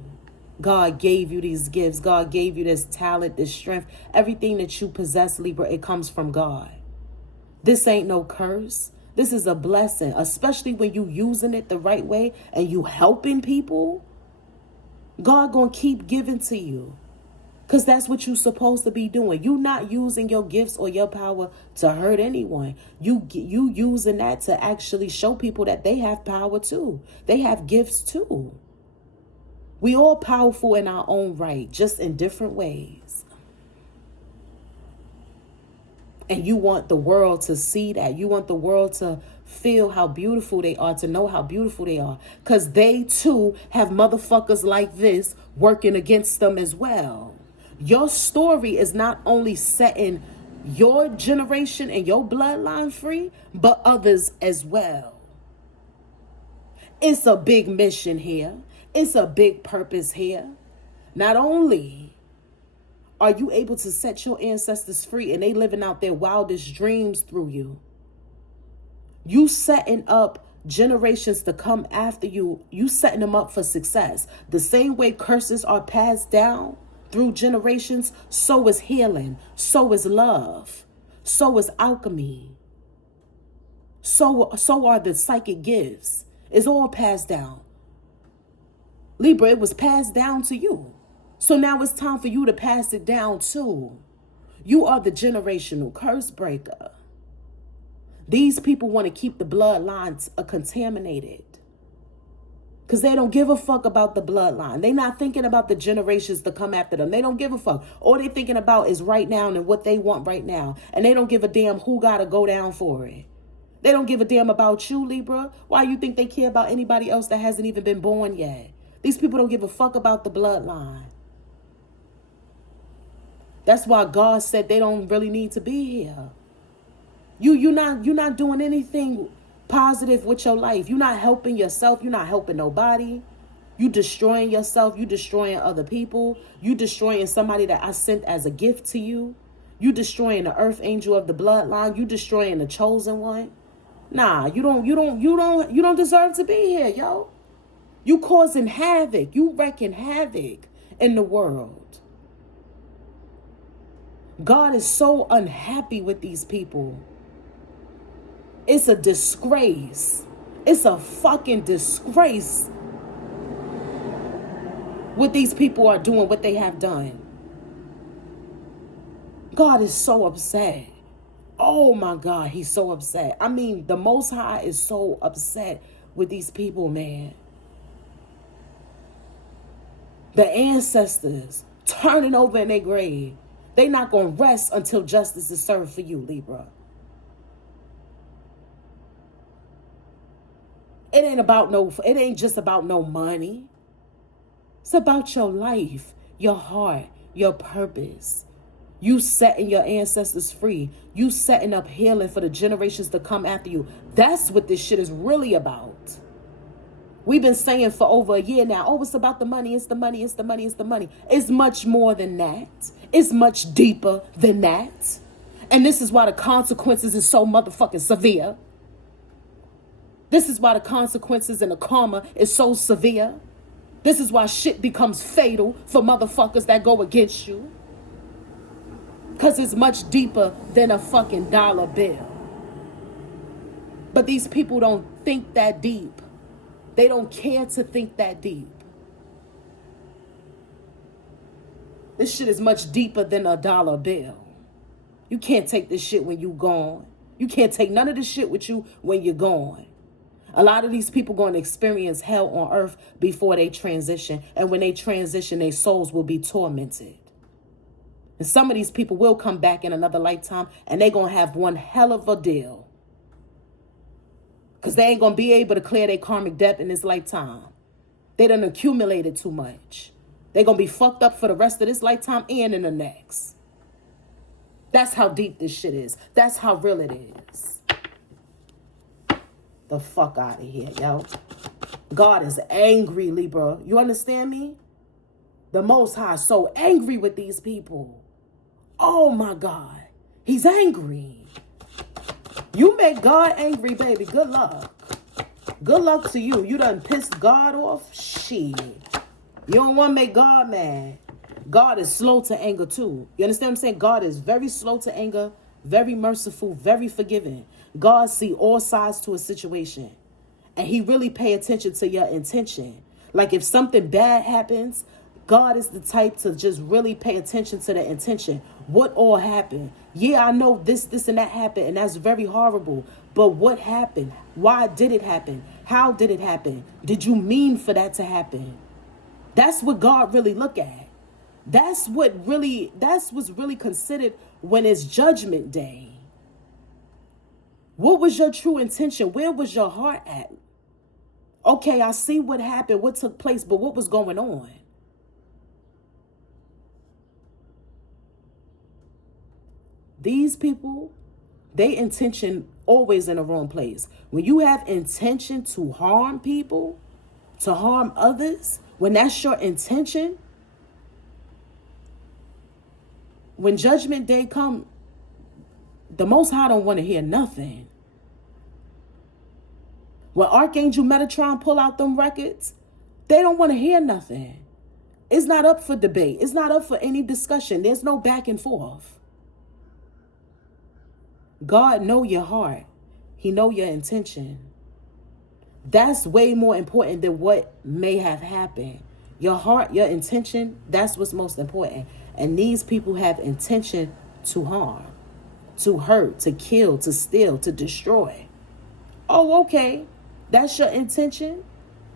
God gave you these gifts. God gave you this talent, this strength. Everything that you possess, Libra, it comes from God. This ain't no curse. This is a blessing, especially when you using it the right way and you helping people. God gonna keep giving to you because that's what you're supposed to be doing. You not using your gifts or your power to hurt anyone. You using that to actually show people that they have power too. They have gifts too. We all powerful in our own right, just in different ways. And you want the world to see that. You want the world to feel how beautiful they are, to know how beautiful they are. Because they too have motherfuckers like this working against them as well. Your story is not only setting your generation and your bloodline free, but others as well. It's a big mission here. It's a big purpose here. Not only are you able to set your ancestors free and they living out their wildest dreams through you, you setting up generations to come after you. You setting them up for success. The same way curses are passed down through generations, so is healing, so is love, so is alchemy. So are the psychic gifts. It's all passed down. Libra, it was passed down to you. So now it's time for you to pass it down too. You are the generational curse breaker. These people want to keep the bloodlines contaminated because they don't give a fuck about the bloodline. They're not thinking about the generations to come after them. They don't give a fuck. All they're thinking about is right now and what they want right now. And they don't give a damn who got to go down for it. They don't give a damn about you, Libra. Why you think they care about anybody else that hasn't even been born yet? These people don't give a fuck about the bloodline. That's why God said they don't really need to be here. You're not doing anything positive with your life. You're not helping yourself. You're not helping nobody. You destroying yourself. You destroying other people. You destroying somebody that I sent as a gift to you. You destroying the earth angel of the bloodline. You destroying the chosen one. Nah, you don't deserve to be here, yo. You causing havoc. You wreaking havoc in the world. God is so unhappy with these people. It's a disgrace. It's a fucking disgrace what these people are doing, what they have done. God is so upset. Oh my God, he's so upset. I mean, the Most High is so upset with these people, man. The ancestors turning over in their grave. They not going to rest until justice is served for you, Libra. It ain't just about no money. It's about your life, your heart, your purpose. You setting your ancestors free. You setting up healing for the generations to come after you. That's what this shit is really about. We've been saying for over a year now, oh, it's about the money, it's the money, it's the money, it's the money. It's much more than that. It's much deeper than that. And this is why the consequences is so motherfucking severe. This is why the consequences and the karma is so severe. This is why shit becomes fatal for motherfuckers that go against you. Because it's much deeper than a fucking dollar bill. But these people don't think that deep. They don't care to think that deep. This shit is much deeper than a dollar bill. You can't take this shit when you gone. You can't take none of this shit with you when you're gone. A lot of these people going to experience hell on earth before they transition. And when they transition, their souls will be tormented. And some of these people will come back in another lifetime and they're going to have one hell of a deal. Because they ain't going to be able to clear their karmic debt in this lifetime. They done accumulated too much. They're going to be fucked up for the rest of this lifetime and in the next. That's how deep this shit is. That's how real it is. The fuck out of here, yo. God is angry, Libra. You understand me? The Most High is so angry with these people. Oh my God. He's angry. You make God angry, baby. Good luck. Good luck to you. You done pissed God off? Shit. You don't want to make God mad. God is slow to anger too. You understand what I'm saying? God is very slow to anger, very merciful, very forgiving. God see all sides to a situation. And he really pay attention to your intention. Like if something bad happens, God is the type to just really pay attention to the intention. What all happened? Yeah, I know this and that happened, and that's very horrible. But what happened? Why did it happen? How did it happen? Did you mean for that to happen? That's what God really look at. That's what's really considered when it's judgment day. What was your true intention? Where was your heart at? Okay, I see what happened, what took place, but what was going on? These people, they intention always in the wrong place. When you have intention to harm people, to harm others, when that's your intention, when judgment day come, the Most High don't want to hear nothing. When Archangel Metatron pull out them records, they don't want to hear nothing. It's not up for debate. It's not up for any discussion. There's no back and forth. God know your heart. He know your intention. That's way more important than what may have happened. Your heart, your intention, that's what's most important. And these people have intention to harm, to hurt, to kill, to steal, to destroy. Oh, okay. That's your intention.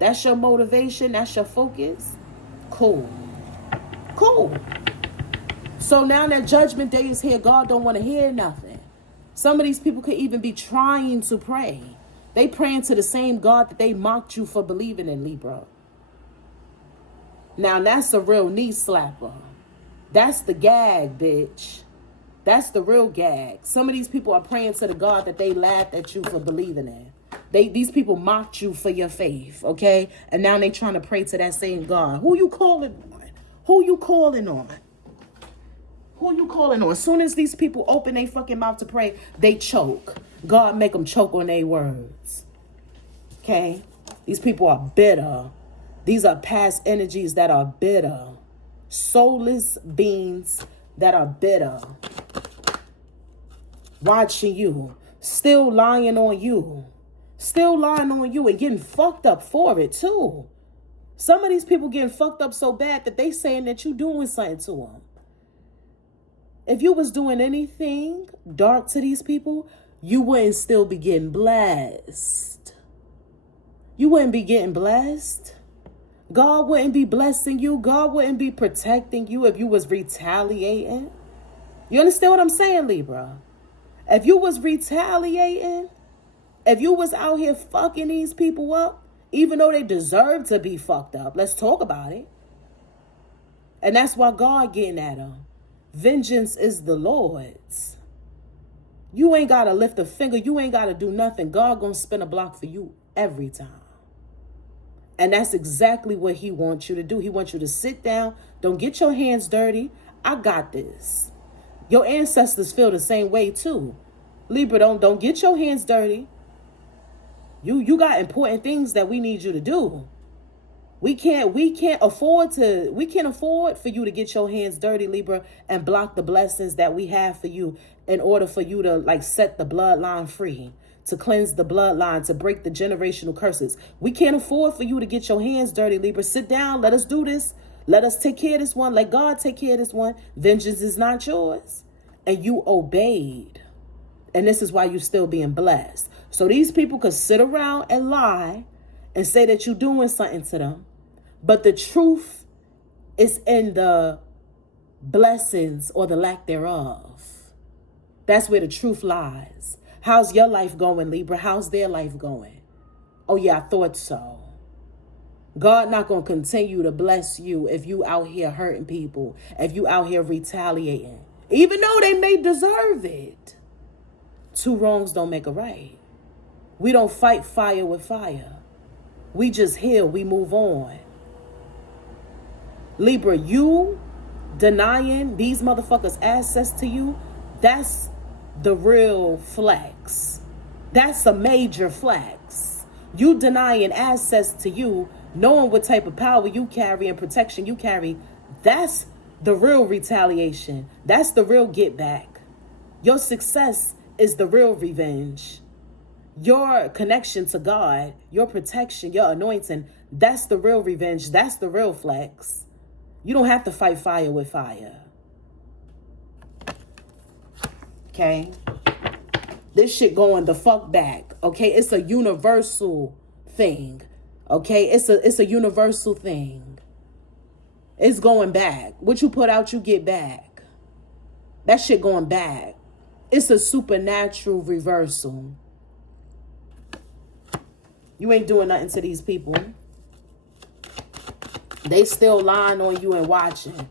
That's your motivation. That's your focus. Cool. Cool. So now that judgment day is here, God don't want to hear nothing. Some of these people could even be trying to pray. They praying to the same God that they mocked you for believing in, Libra. Now that's a real knee slapper. That's the gag, bitch. That's the real gag. Some of these people are praying to the God that they laughed at you for believing in. These people mocked you for your faith, okay? And now they trying to pray to that same God. Who you calling on? Who you calling on? Who you calling on? As soon as these people open their fucking mouth to pray, they choke. God make them choke on their words. Okay? These people are bitter. These are past energies that are bitter. Soulless beings that are bitter. Watching you. Still lying on you. Still lying on you and getting fucked up for it too. Some of these people getting fucked up so bad that they saying that you doing something to them. If you was doing anything dark to these people, you wouldn't still be getting blessed. You wouldn't be getting blessed. God wouldn't be blessing you. God wouldn't be protecting you if you was retaliating. You understand what I'm saying, Libra? If you was retaliating, if you was out here fucking these people up, even though they deserve to be fucked up, let's talk about it. And that's why God getting at them. Vengeance is the Lord's. You ain't got to lift a finger. You ain't got to do nothing. God gonna spin a block for you every time. And that's exactly what he wants you to do. He wants you to sit down. Don't get your hands dirty. I got this. Your ancestors feel the same way too. Libra, don't get your hands dirty. You got important things that we need you to do. We can't afford for you to get your hands dirty, Libra, and block the blessings that we have for you in order for you to set the bloodline free, to cleanse the bloodline, to break the generational curses. We can't afford for you to get your hands dirty, Libra. Sit down. Let us do this. Let us take care of this one. Let God take care of this one. Vengeance is not yours. And you obeyed. And this is why you're still being blessed. So these people could sit around and lie and say that you're doing something to them. But the truth is in the blessings or the lack thereof. That's where the truth lies. How's your life going, Libra? How's their life going? Oh, yeah, I thought so. God not going to continue to bless you if you out here hurting people, if you out here retaliating, even though they may deserve it. Two wrongs don't make a right. We don't fight fire with fire. We just heal. We move on. Libra, you denying these motherfuckers access to you, that's the real flex. That's a major flex. You denying access to you, knowing what type of power you carry and protection you carry, that's the real retaliation. That's the real get back. Your success is the real revenge. Your connection to God, your protection, your anointing, that's the real revenge. That's the real flex. You don't have to fight fire with fire. Okay? This shit going the fuck back. Okay? It's a universal thing. Okay? It's a universal thing. It's going back. What you put out, you get back. That shit going back. It's a supernatural reversal. You ain't doing nothing to these people. They still lying on you and watching.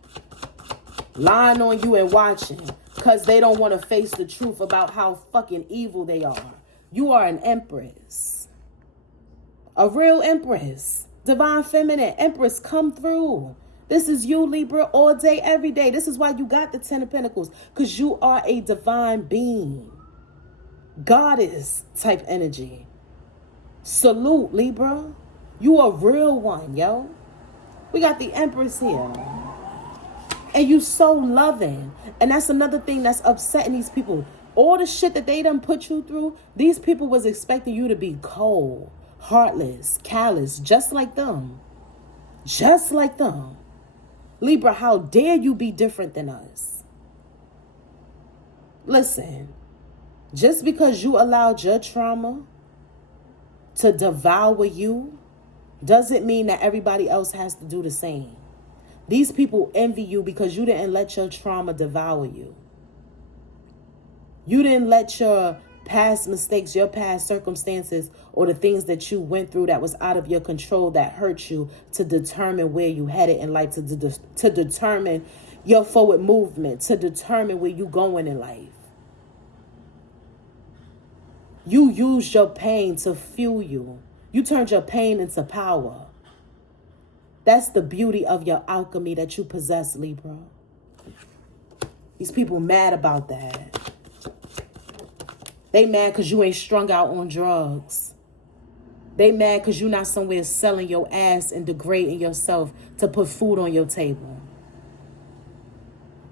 Lying on you and watching. Because they don't want to face the truth about how fucking evil they are. You are an empress. A real empress. Divine feminine empress, come through. This is you, Libra, all day, every day. This is why you got the 10 of Pentacles. Because you are a divine being. Goddess type energy. Salute, Libra. You a real one, yo. We got the Empress here. And you so loving. And that's another thing that's upsetting these people. All the shit that they done put you through, these people was expecting you to be cold, heartless, callous, just like them. Just like them. Libra, how dare you be different than us? Listen, just because you allowed your trauma to devour you doesn't mean that everybody else has to do the same. These people envy you because you didn't let your trauma devour you. You didn't let your past mistakes, your past circumstances, or the things that you went through that was out of your control that hurt you to determine where you headed in life, to determine your forward movement, to determine where you going in life. You used your pain to fuel you. You turned your pain into power. That's the beauty of your alchemy that you possess, Libra. These people mad about that. They mad because you ain't strung out on drugs. They mad because you not somewhere selling your ass and degrading yourself to put food on your table.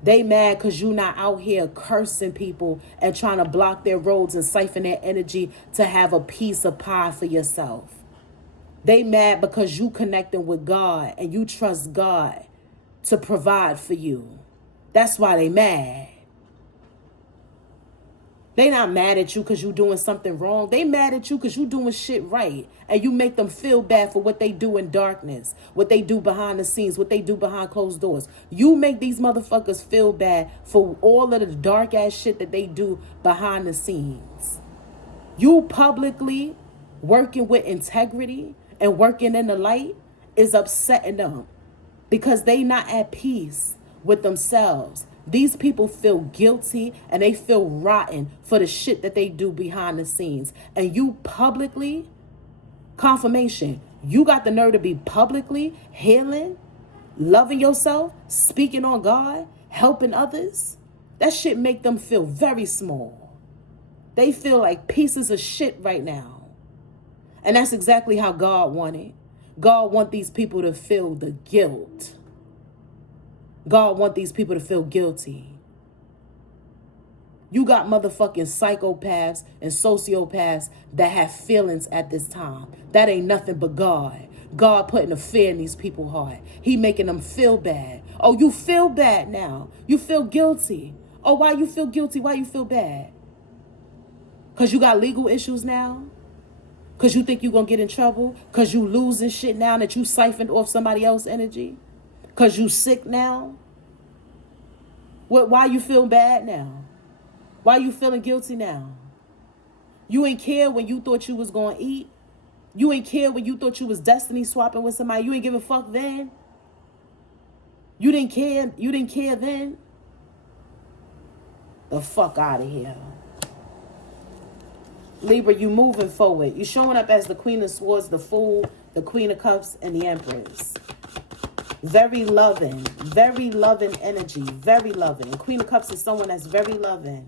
They mad because you not out here cursing people and trying to block their roads and siphon their energy to have a piece of pie for yourself. They mad because you connecting with God and you trust God to provide for you. That's why they mad. They not mad at you because you doing something wrong. They mad at you because you doing shit right. And you make them feel bad for what they do in darkness, what they do behind the scenes, what they do behind closed doors. You make these motherfuckers feel bad for all of the dark ass shit that they do behind the scenes. You publicly working with integrity and working in the light is upsetting them because they not at peace with themselves. These people feel guilty and they feel rotten for the shit that they do behind the scenes. And you publicly, confirmation, you got the nerve to be publicly healing, loving yourself, speaking on God, helping others. That shit make them feel very small. They feel like pieces of shit right now. And that's exactly how God wanted. God want these people to feel the guilt. God want these people to feel guilty. You got motherfucking psychopaths and sociopaths that have feelings at this time. That ain't nothing but God. God putting a fear in these people's heart. He making them feel bad. Oh, you feel bad now. You feel guilty. Oh, why you feel guilty? Why you feel bad? Because you got legal issues now? Because you think you're going to get in trouble? Because you losing shit now that you siphoned off somebody else's energy? Because you sick now? Why you feel bad now? Why you feeling guilty now? You ain't care when you thought you was going to eat? You ain't care when you thought you was destiny swapping with somebody? You ain't give a fuck then? You didn't care? You didn't care then? The fuck out of here. Libra, you moving forward. You showing up as the Queen of Swords, the Fool, the Queen of Cups, and the Empress. Very loving energy, very loving. Queen of Cups is someone that's very loving.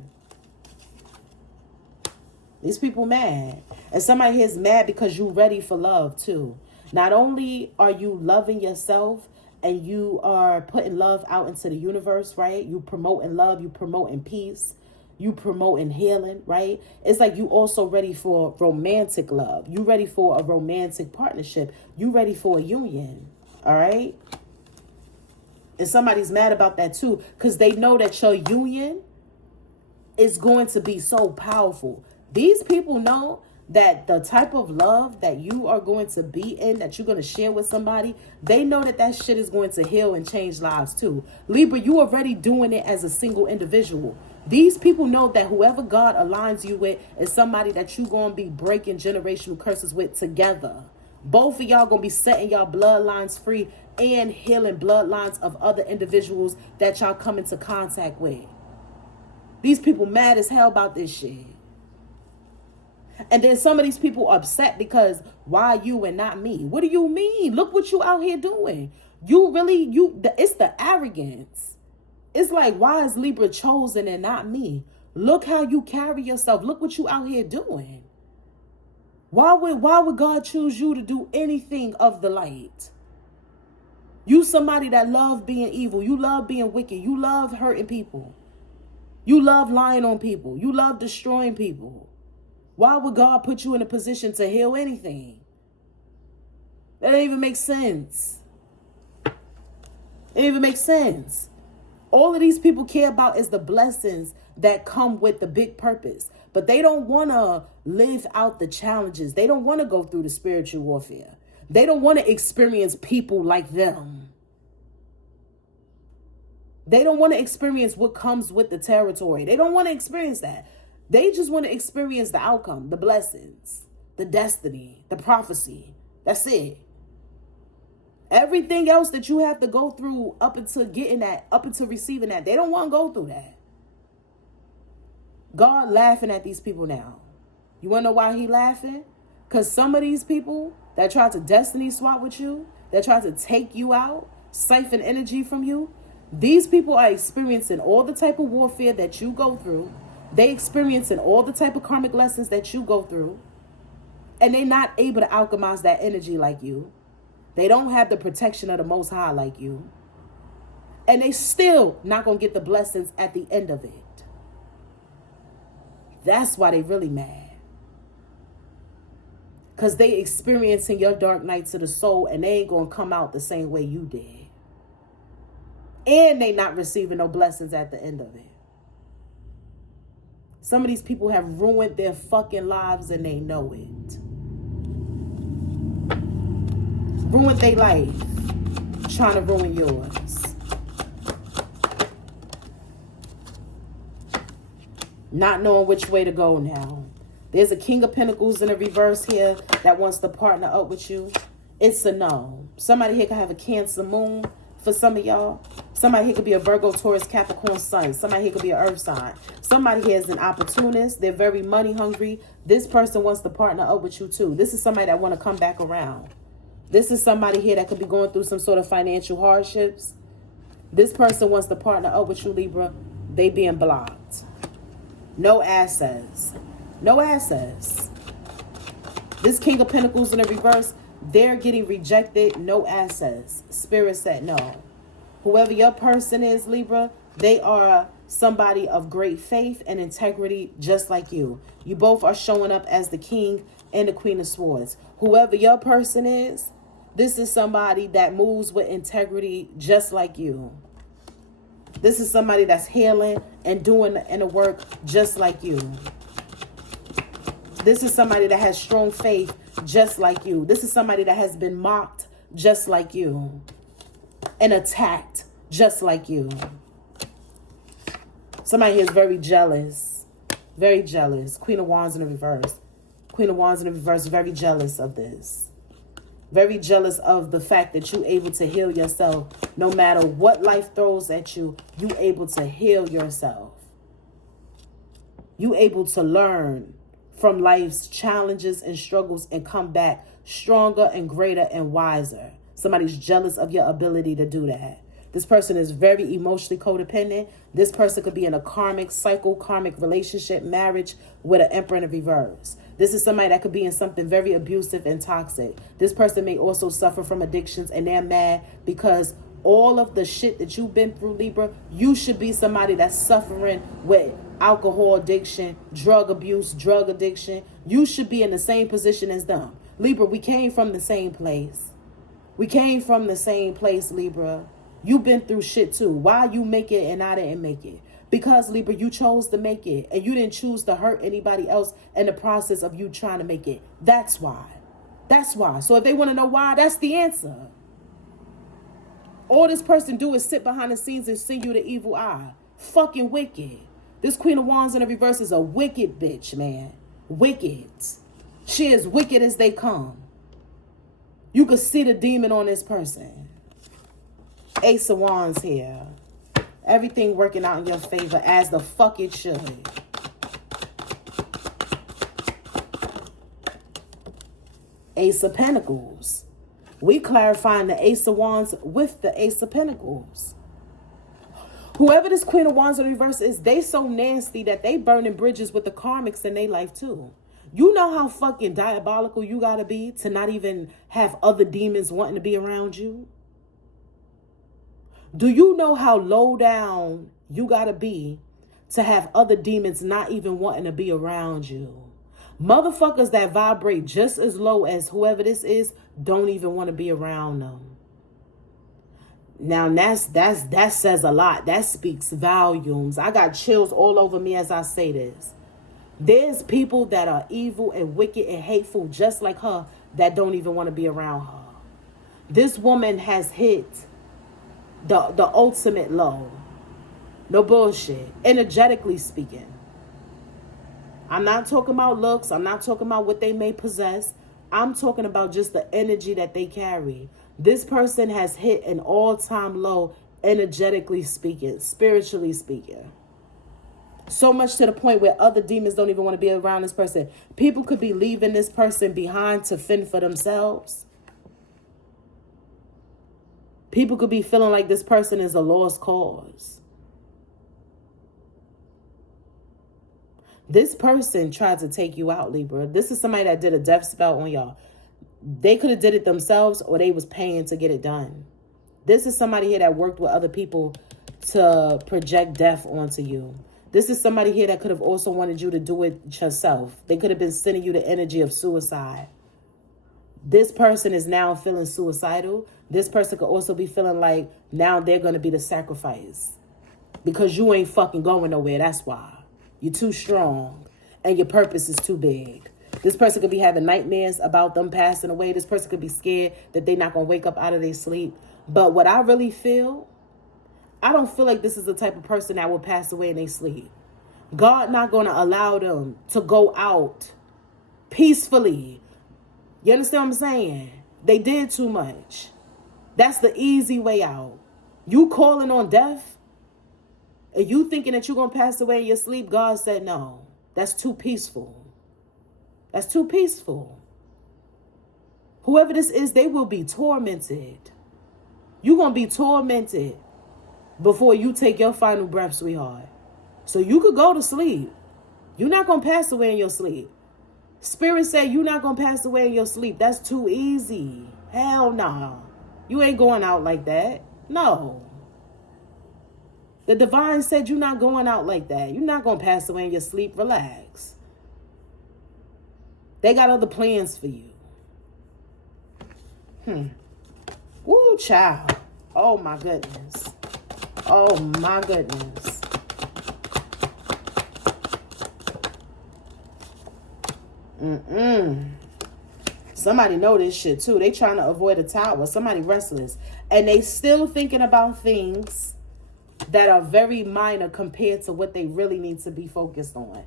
These people mad. And somebody here is mad because you ready for love too. Not only are you loving yourself and you are putting love out into the universe, right? You promoting love, you promoting peace, you promoting healing, right? It's like you also ready for romantic love. You ready for a romantic partnership. You ready for a union, all right? And somebody's mad about that too because they know that your union is going to be so powerful. These people know that the type of love that you are going to be in, that you're going to share with somebody, they know that shit is going to heal and change lives too. Libra, you already doing it as a single individual. These people know that whoever God aligns you with is somebody that you going to be breaking generational curses with together. Both of y'all going to be setting y'all bloodlines free and healing bloodlines of other individuals that y'all come into contact with. These people mad as hell about this shit. And then some of these people are upset because why you and not me? What do you mean? Look what you out here doing. It's the arrogance. It's like, why is Libra chosen and not me? Look how you carry yourself. Look what you out here doing. Why would God choose you to do anything of the light? You somebody that love being evil. You love being wicked. You love hurting people. You love lying on people. You love destroying people. Why would God put you in a position to heal anything? That doesn't even make sense. It doesn't even make sense. All of these people care about is the blessings that come with the big purpose. But they don't want to live out the challenges. They don't want to go through the spiritual warfare. They don't want to experience people like them. They don't want to experience what comes with the territory. They don't want to experience that. They just want to experience the outcome, the blessings, the destiny, the prophecy. That's it. Everything else that you have to go through up until getting that, up until receiving that, they don't want to go through that. God laughing at these people now. You want to know why he laughing? Because some of these people that try to destiny swap with you, that try to take you out, siphon energy from you, these people are experiencing all the type of warfare that you go through. They experiencing all the type of karmic lessons that you go through. And they're not able to alchemize that energy like you. They don't have the protection of the Most High like you. And they still not going to get the blessings at the end of it. That's why they really mad. Because they experiencing your dark nights of the soul and they ain't going to come out the same way you did. And they not receiving no blessings at the end of it. Some of these people have ruined their fucking lives and they know it. Ruined their life trying to ruin yours. Not knowing which way to go now. There's a King of Pentacles in the reverse here that wants to partner up with you. It's a no. Somebody here can have a Cancer moon for some of y'all. Somebody here could be a Virgo, Taurus, Capricorn, Sun. Somebody here could be an Earth sign. Somebody here is an opportunist. They're very money hungry. This person wants to partner up with you too. This is somebody that want to come back around. This is somebody here that could be going through some sort of financial hardships. This person wants to partner up with you, Libra. They being blocked. No assets. No assets. This King of Pentacles in the reverse, they're getting rejected. No assets. Spirit said no. Whoever your person is, Libra, they are somebody of great faith and integrity just like you. You both are showing up as the King and the Queen of Swords. Whoever your person is, this is somebody that moves with integrity just like you. This is somebody that's healing and doing the inner work just like you. This is somebody that has strong faith just like you. This is somebody that has been mocked just like you. And attacked just like you. Somebody here is very jealous. Very jealous. Queen of Wands in the reverse. Queen of Wands in the reverse, very jealous of this. Very jealous of the fact that you're able to heal yourself. No matter what life throws at you, you're able to heal yourself. You're able to learn from life's challenges and struggles and come back stronger and greater and wiser. Somebody's jealous of your ability to do that. This person is very emotionally codependent. This person could be in a karmic cycle, karmic relationship, marriage with an Emperor in reverse. This is somebody that could be in something very abusive and toxic. This person may also suffer from addictions and they're mad because all of the shit that you've been through, Libra, you should be somebody that's suffering with alcohol addiction, drug abuse, drug addiction. You should be in the same position as them. Libra, we came from the same place. We came from the same place, Libra. You've been through shit too. Why you make it and I didn't make it? Because, Libra, you chose to make it and you didn't choose to hurt anybody else in the process of you trying to make it. That's why. That's why. So if they want to know why, that's the answer. All this person do is sit behind the scenes and send you the evil eye. Fucking wicked. This Queen of Wands in the reverse is a wicked bitch, man. Wicked. She is wicked as they come. You could see the demon on this person. Ace of Wands here. Everything working out in your favor as the fuck it should. Ace of Pentacles. We clarifying the Ace of Wands with the Ace of Pentacles. Whoever this Queen of Wands in reverse is, they so nasty that they burning bridges with the karmics in their life too. You know how fucking diabolical you gotta be to not even have other demons wanting to be around you? Do you know how low down you gotta be to have other demons not even wanting to be around you? Motherfuckers that vibrate just as low as whoever this is don't even want to be around them. Now that says a lot. That speaks volumes. I got chills all over me as I say this. There's people that are evil and wicked and hateful just like her that don't even want to be around her. This woman has hit the ultimate low. No bullshit. Energetically speaking. I'm not talking about looks. I'm not talking about what they may possess. I'm talking about just the energy that they carry. This person has hit an all-time low, energetically speaking, spiritually speaking. So much to the point where other demons don't even want to be around this person. People could be leaving this person behind to fend for themselves. People could be feeling like this person is a lost cause. This person tried to take you out, Libra. This is somebody that did a death spell on y'all. They could have did it themselves or they was paying to get it done. This is somebody here that worked with other people to project death onto you. This is somebody here that could have also wanted you to do it yourself. They could have been sending you the energy of suicide. This person is now feeling suicidal. This person could also be feeling like now they're going to be the sacrifice. Because you ain't fucking going nowhere. That's why. You're too strong and your purpose is too big. This person could be having nightmares about them passing away. This person could be scared that they're not going to wake up out of their sleep. But what I really feel, I don't feel like this is the type of person that will pass away in their sleep. God not going to allow them to go out peacefully. You understand what I'm saying? They did too much. That's the easy way out. You calling on death? And you thinking that you're going to pass away in your sleep? God said no. That's too peaceful. That's too peaceful. Whoever this is, they will be tormented. You're going to be tormented before you take your final breath, sweetheart. So you could go to sleep. You're not going to pass away in your sleep. Spirit said you're not going to pass away in your sleep. That's too easy. Hell no. You ain't going out like that. No. The divine said you're not going out like that. You're not going to pass away in your sleep. Relax. They got other plans for you. Woo, child. Oh, my goodness. Oh, my goodness. Somebody know this shit, too. They trying to avoid a tower. Somebody restless. And they still thinking about things that are very minor compared to what they really need to be focused on.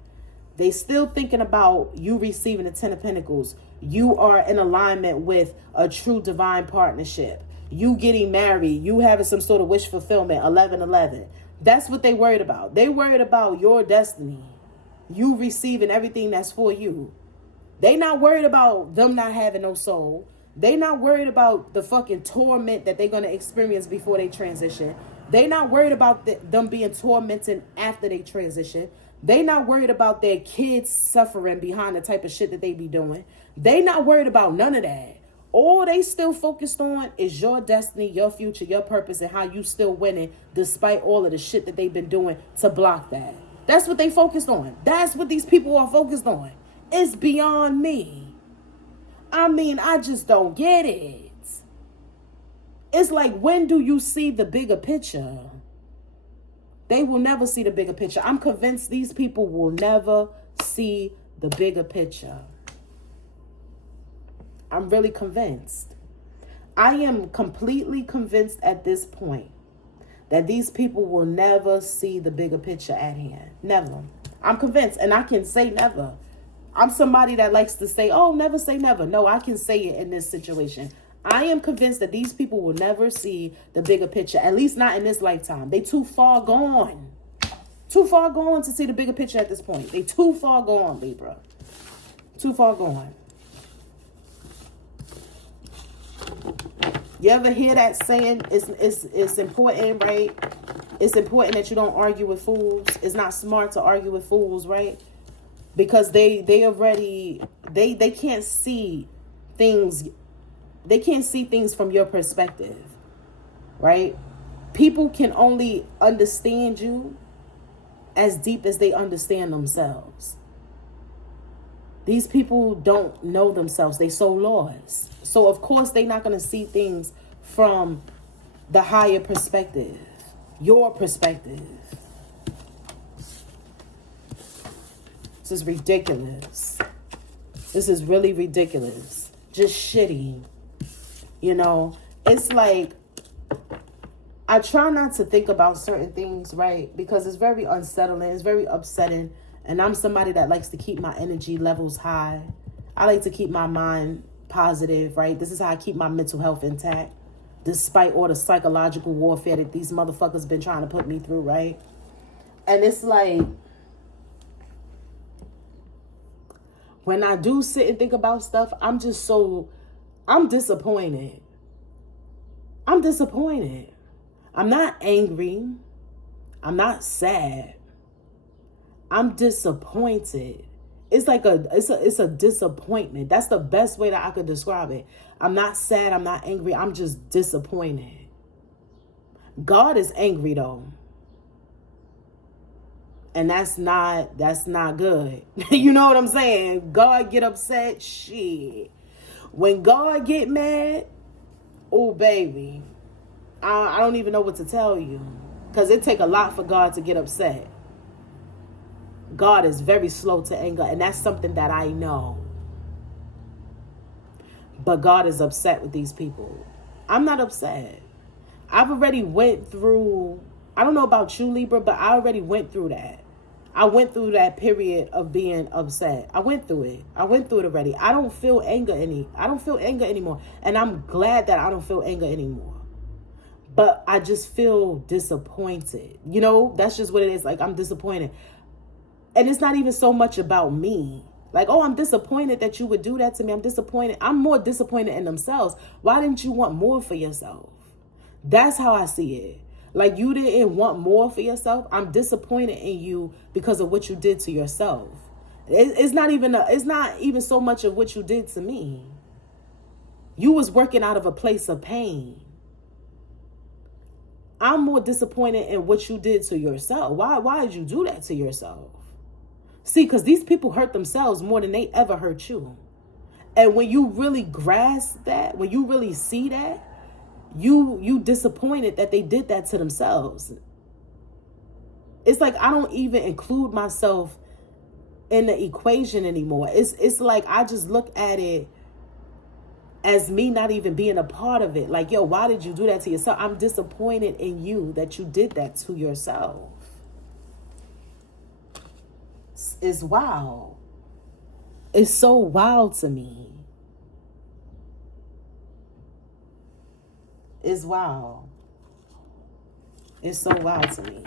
They still thinking about you receiving the 10 of Pentacles. You are in alignment with a true divine partnership. You getting married. You having some sort of wish fulfillment. 1111. That's what they worried about. They worried about your destiny. You receiving everything that's for you. They not worried about them not having no soul. They not worried about the fucking torment that they're going to experience before they transition. They not worried about them being tormented after they transition. They not worried about their kids suffering behind the type of shit that they be doing. They not worried about none of that. All they still focused on is your destiny, your future, your purpose, and how you still winning despite all of the shit that they've been doing to block that. That's what they focused on. That's what these people are focused on. It's beyond me. I mean, I just don't get it. It's like, when do you see the bigger picture? They will never see the bigger picture. I'm convinced these people will never see the bigger picture. I'm really convinced. I am completely convinced at this point that these people will never see the bigger picture at hand. Never. I'm convinced, and I can say never. I'm somebody that likes to say, oh, never say never. No, I can say it in this situation. I am convinced that these people will never see the bigger picture, at least not in this lifetime. They too far gone. Too far gone to see the bigger picture at this point. They too far gone, Libra. Too far gone. You ever hear that saying, it's important, right? It's important that you don't argue with fools. It's not smart to argue with fools, right? Because they already, they can't see things. They can't see things from your perspective, right? People can only understand you as deep as they understand themselves. These people don't know themselves. They so lost. So, of course, they're not going to see things from the higher perspective, your perspective. This is ridiculous. This is really ridiculous. Just shitty. You know, it's like, I try not to think about certain things, right? Because it's very unsettling. It's very upsetting. And I'm somebody that likes to keep my energy levels high. I like to keep my mind positive, right? This is how I keep my mental health intact, despite all the psychological warfare that these motherfuckers been trying to put me through, right? And it's like, when I do sit and think about stuff, I'm disappointed. I'm disappointed. I'm not angry. I'm not sad. I'm disappointed. It's like it's a disappointment. That's the best way that I could describe it. I'm not sad. I'm not angry. I'm just disappointed. God is angry though. And that's not good. You know what I'm saying? God get upset. Shit. When God get mad, oh baby, I don't even know what to tell you. Because it take a lot for God to get upset. God is very slow to anger, and that's something that I know. But God is upset with these people. I'm not upset. I've already went through, I don't know about you, Libra, but I already went through that. I went through that period of being upset. I went through it. I went through it already. I don't feel anger anymore. And I'm glad that I don't feel anger anymore. But I just feel disappointed. You know, that's just what it is. Like, I'm disappointed. And it's not even so much about me. Like, oh, I'm disappointed that you would do that to me. I'm disappointed. I'm more disappointed in themselves. Why didn't you want more for yourself? That's how I see it. Like, you didn't want more for yourself. I'm disappointed in you because of what you did to yourself. It's not even so much of what you did to me. You was working out of a place of pain. I'm more disappointed in what you did to yourself. Why did you do that to yourself? See, because these people hurt themselves more than they ever hurt you. And when you really grasp that, when you really see that, you disappointed that they did that to themselves. It's like I don't even include myself in the equation anymore. It's like I just look at it as me not even being a part of it. Like, yo, why did you do that to yourself? I'm disappointed in you that you did that to yourself. It's wild. It's so wild to me. It's wild. It's so wild to me.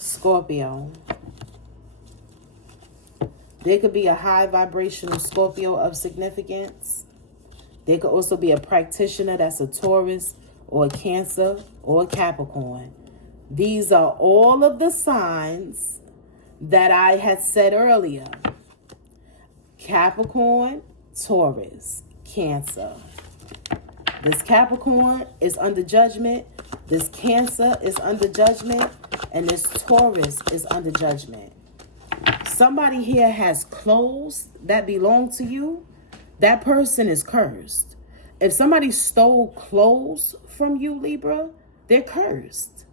Scorpio. There could be a high vibrational Scorpio of significance. There could also be a practitioner that's a Taurus or a Cancer or a Capricorn. These are all of the signs that I had said earlier. Capricorn, Taurus, Cancer. This Capricorn is under judgment. This Cancer is under judgment. And this Taurus is under judgment. Somebody here has clothes that belong to you. That person is cursed. If somebody stole clothes from you, Libra, they're cursed.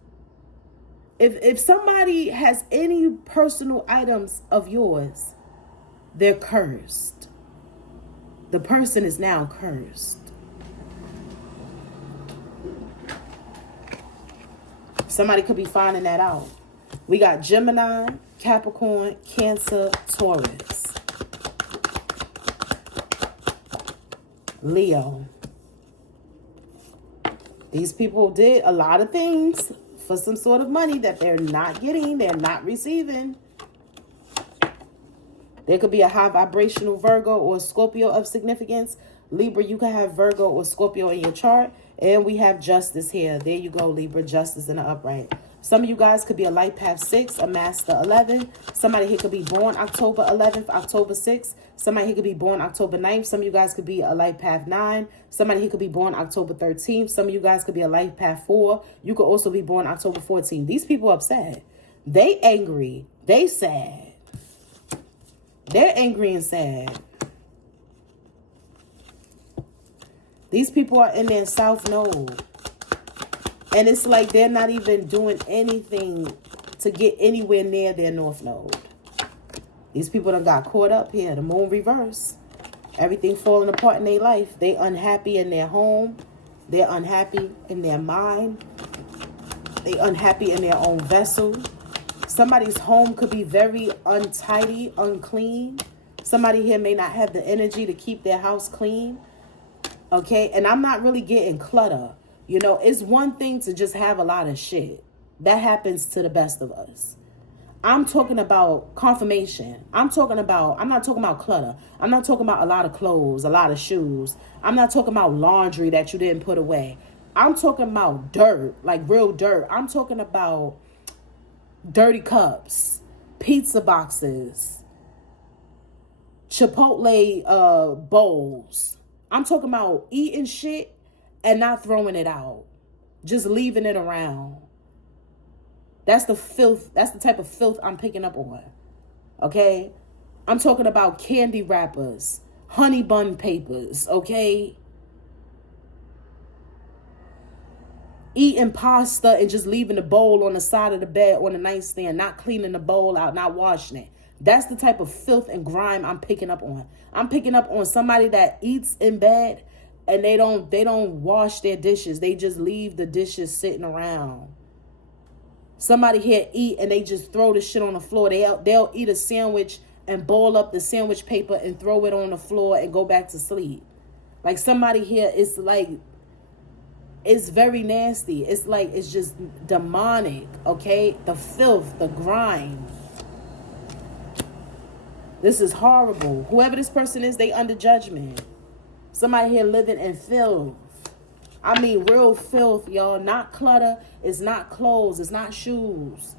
If somebody has any personal items of yours, they're cursed. The person is now cursed. Somebody could be finding that out. We got Gemini, Capricorn, Cancer, Taurus, Leo. These people did a lot of things for some sort of money that they're not getting, they're not receiving. There could be a high vibrational Virgo or Scorpio of significance. Libra, you can have Virgo or Scorpio in your chart. And we have Justice here. There you go, Libra, Justice in the upright. Some of you guys could be a light path 6, a master 11. Somebody here could be born October 11th, October 6th. Somebody here could be born October 9th. Some of you guys could be a light path 9. Somebody here could be born October 13th. Some of you guys could be a light path 4. You could also be born October 14th. These people are upset. They angry. They sad. They're angry and sad. These people are in their south node. And it's like they're not even doing anything to get anywhere near their north node. These people done got caught up here. The moon reverse. Everything falling apart in their life. They unhappy in their home. They're unhappy in their mind. They unhappy in their own vessel. Somebody's home could be very untidy, unclean. Somebody here may not have the energy to keep their house clean. Okay, and I'm not really getting clutter. You know, it's one thing to just have a lot of shit. That happens to the best of us. I'm talking about confirmation. I'm not talking about clutter. I'm not talking about a lot of clothes, a lot of shoes. I'm not talking about laundry that you didn't put away. I'm talking about dirt, like real dirt. I'm talking about dirty cups, pizza boxes, Chipotle bowls. I'm talking about eating shit and not throwing it out. Just leaving it around. That's the filth. That's the type of filth I'm picking up on. Okay? I'm talking about candy wrappers, honey bun papers, okay? Eating pasta and just leaving the bowl on the side of the bed on the nightstand, not cleaning the bowl out, not washing it. That's the type of filth and grime I'm picking up on. I'm picking up on somebody that eats in bed and they don't wash their dishes. They just leave the dishes sitting around. Somebody here eat and they just throw the shit on the floor. They'll eat a sandwich and ball up the sandwich paper and throw it on the floor and go back to sleep. Like somebody here is like, it's very nasty. It's like, it's just demonic, okay? The filth, the grime. This is horrible. Whoever this person is, they under judgment. Somebody here living in filth. I mean, real filth, y'all. Not clutter. It's not clothes. It's not shoes.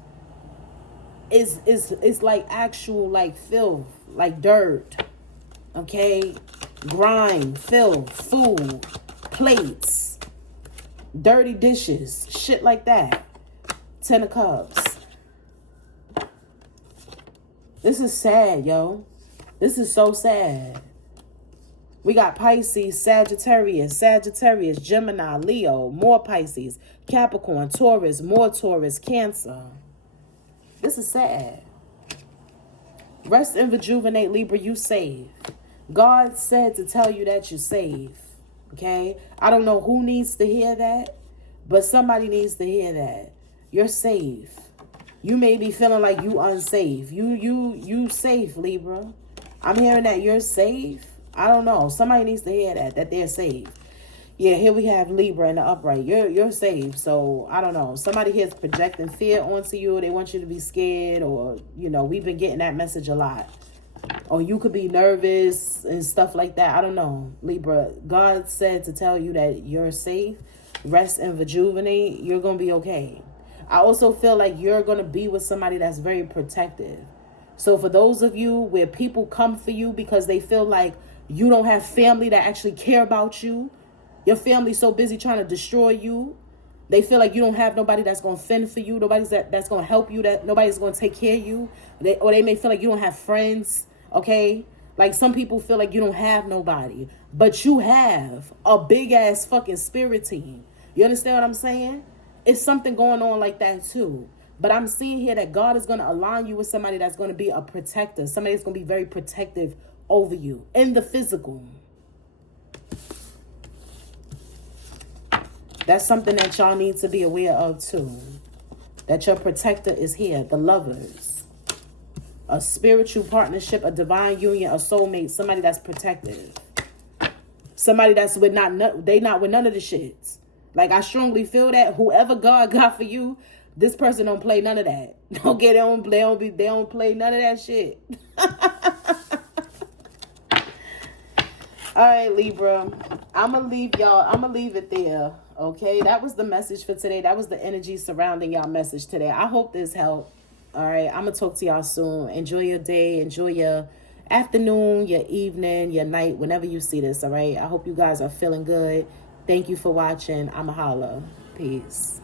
It's like actual, like, filth. Like dirt. Okay? Grime, filth, food, plates, dirty dishes, shit like that. 10 of Cups. This is sad, yo. This is so sad. We got Pisces, Sagittarius, Gemini, Leo, more Pisces, Capricorn, Taurus, more Taurus, Cancer. This is sad. Rest and rejuvenate, Libra, you safe. God said to tell you that you're safe. Okay? I don't know who needs to hear that, but somebody needs to hear that. You're safe. You may be feeling like you unsafe. You safe, Libra. I'm hearing that you're safe. I don't know. Somebody needs to hear that they're safe. Yeah, here we have Libra in the upright. You're safe. So, I don't know. Somebody here is projecting fear onto you. They want you to be scared, or, you know, we've been getting that message a lot. Or you could be nervous and stuff like that. I don't know, Libra. God said to tell you that you're safe. Rest and rejuvenate. You're going to be okay. I also feel like you're going to be with somebody that's very protective. So for those of you where people come for you because they feel like you don't have family that actually care about you, your family's so busy trying to destroy you, They feel like you don't have nobody that's going to fend for you. Nobody's that's going to help you. That nobody's going to take care of you. Or they may feel like you don't have friends. Okay. Like some people feel like you don't have nobody, but you have a big ass fucking spirit team. You understand what I'm saying? It's something going on like that too. But I'm seeing here that God is going to align you with somebody that's going to be a protector. Somebody that's going to be very protective over you in the physical. That's something that y'all need to be aware of too. That your protector is here. The lovers. A spiritual partnership, a divine union, a soulmate. Somebody that's protective. Somebody that's with they not with none of the shits. Like I strongly feel that whoever God got for you, this person don't play none of that. Okay, they don't play none of that shit. All right, Libra. I'm going to leave it there. Okay, that was the message for today. That was the energy surrounding y'all message today. I hope this helped. All right, I'm going to talk to y'all soon. Enjoy your day. Enjoy your afternoon, your evening, your night, whenever you see this. All right, I hope you guys are feeling good. Thank you for watching. I'm a holla. Peace.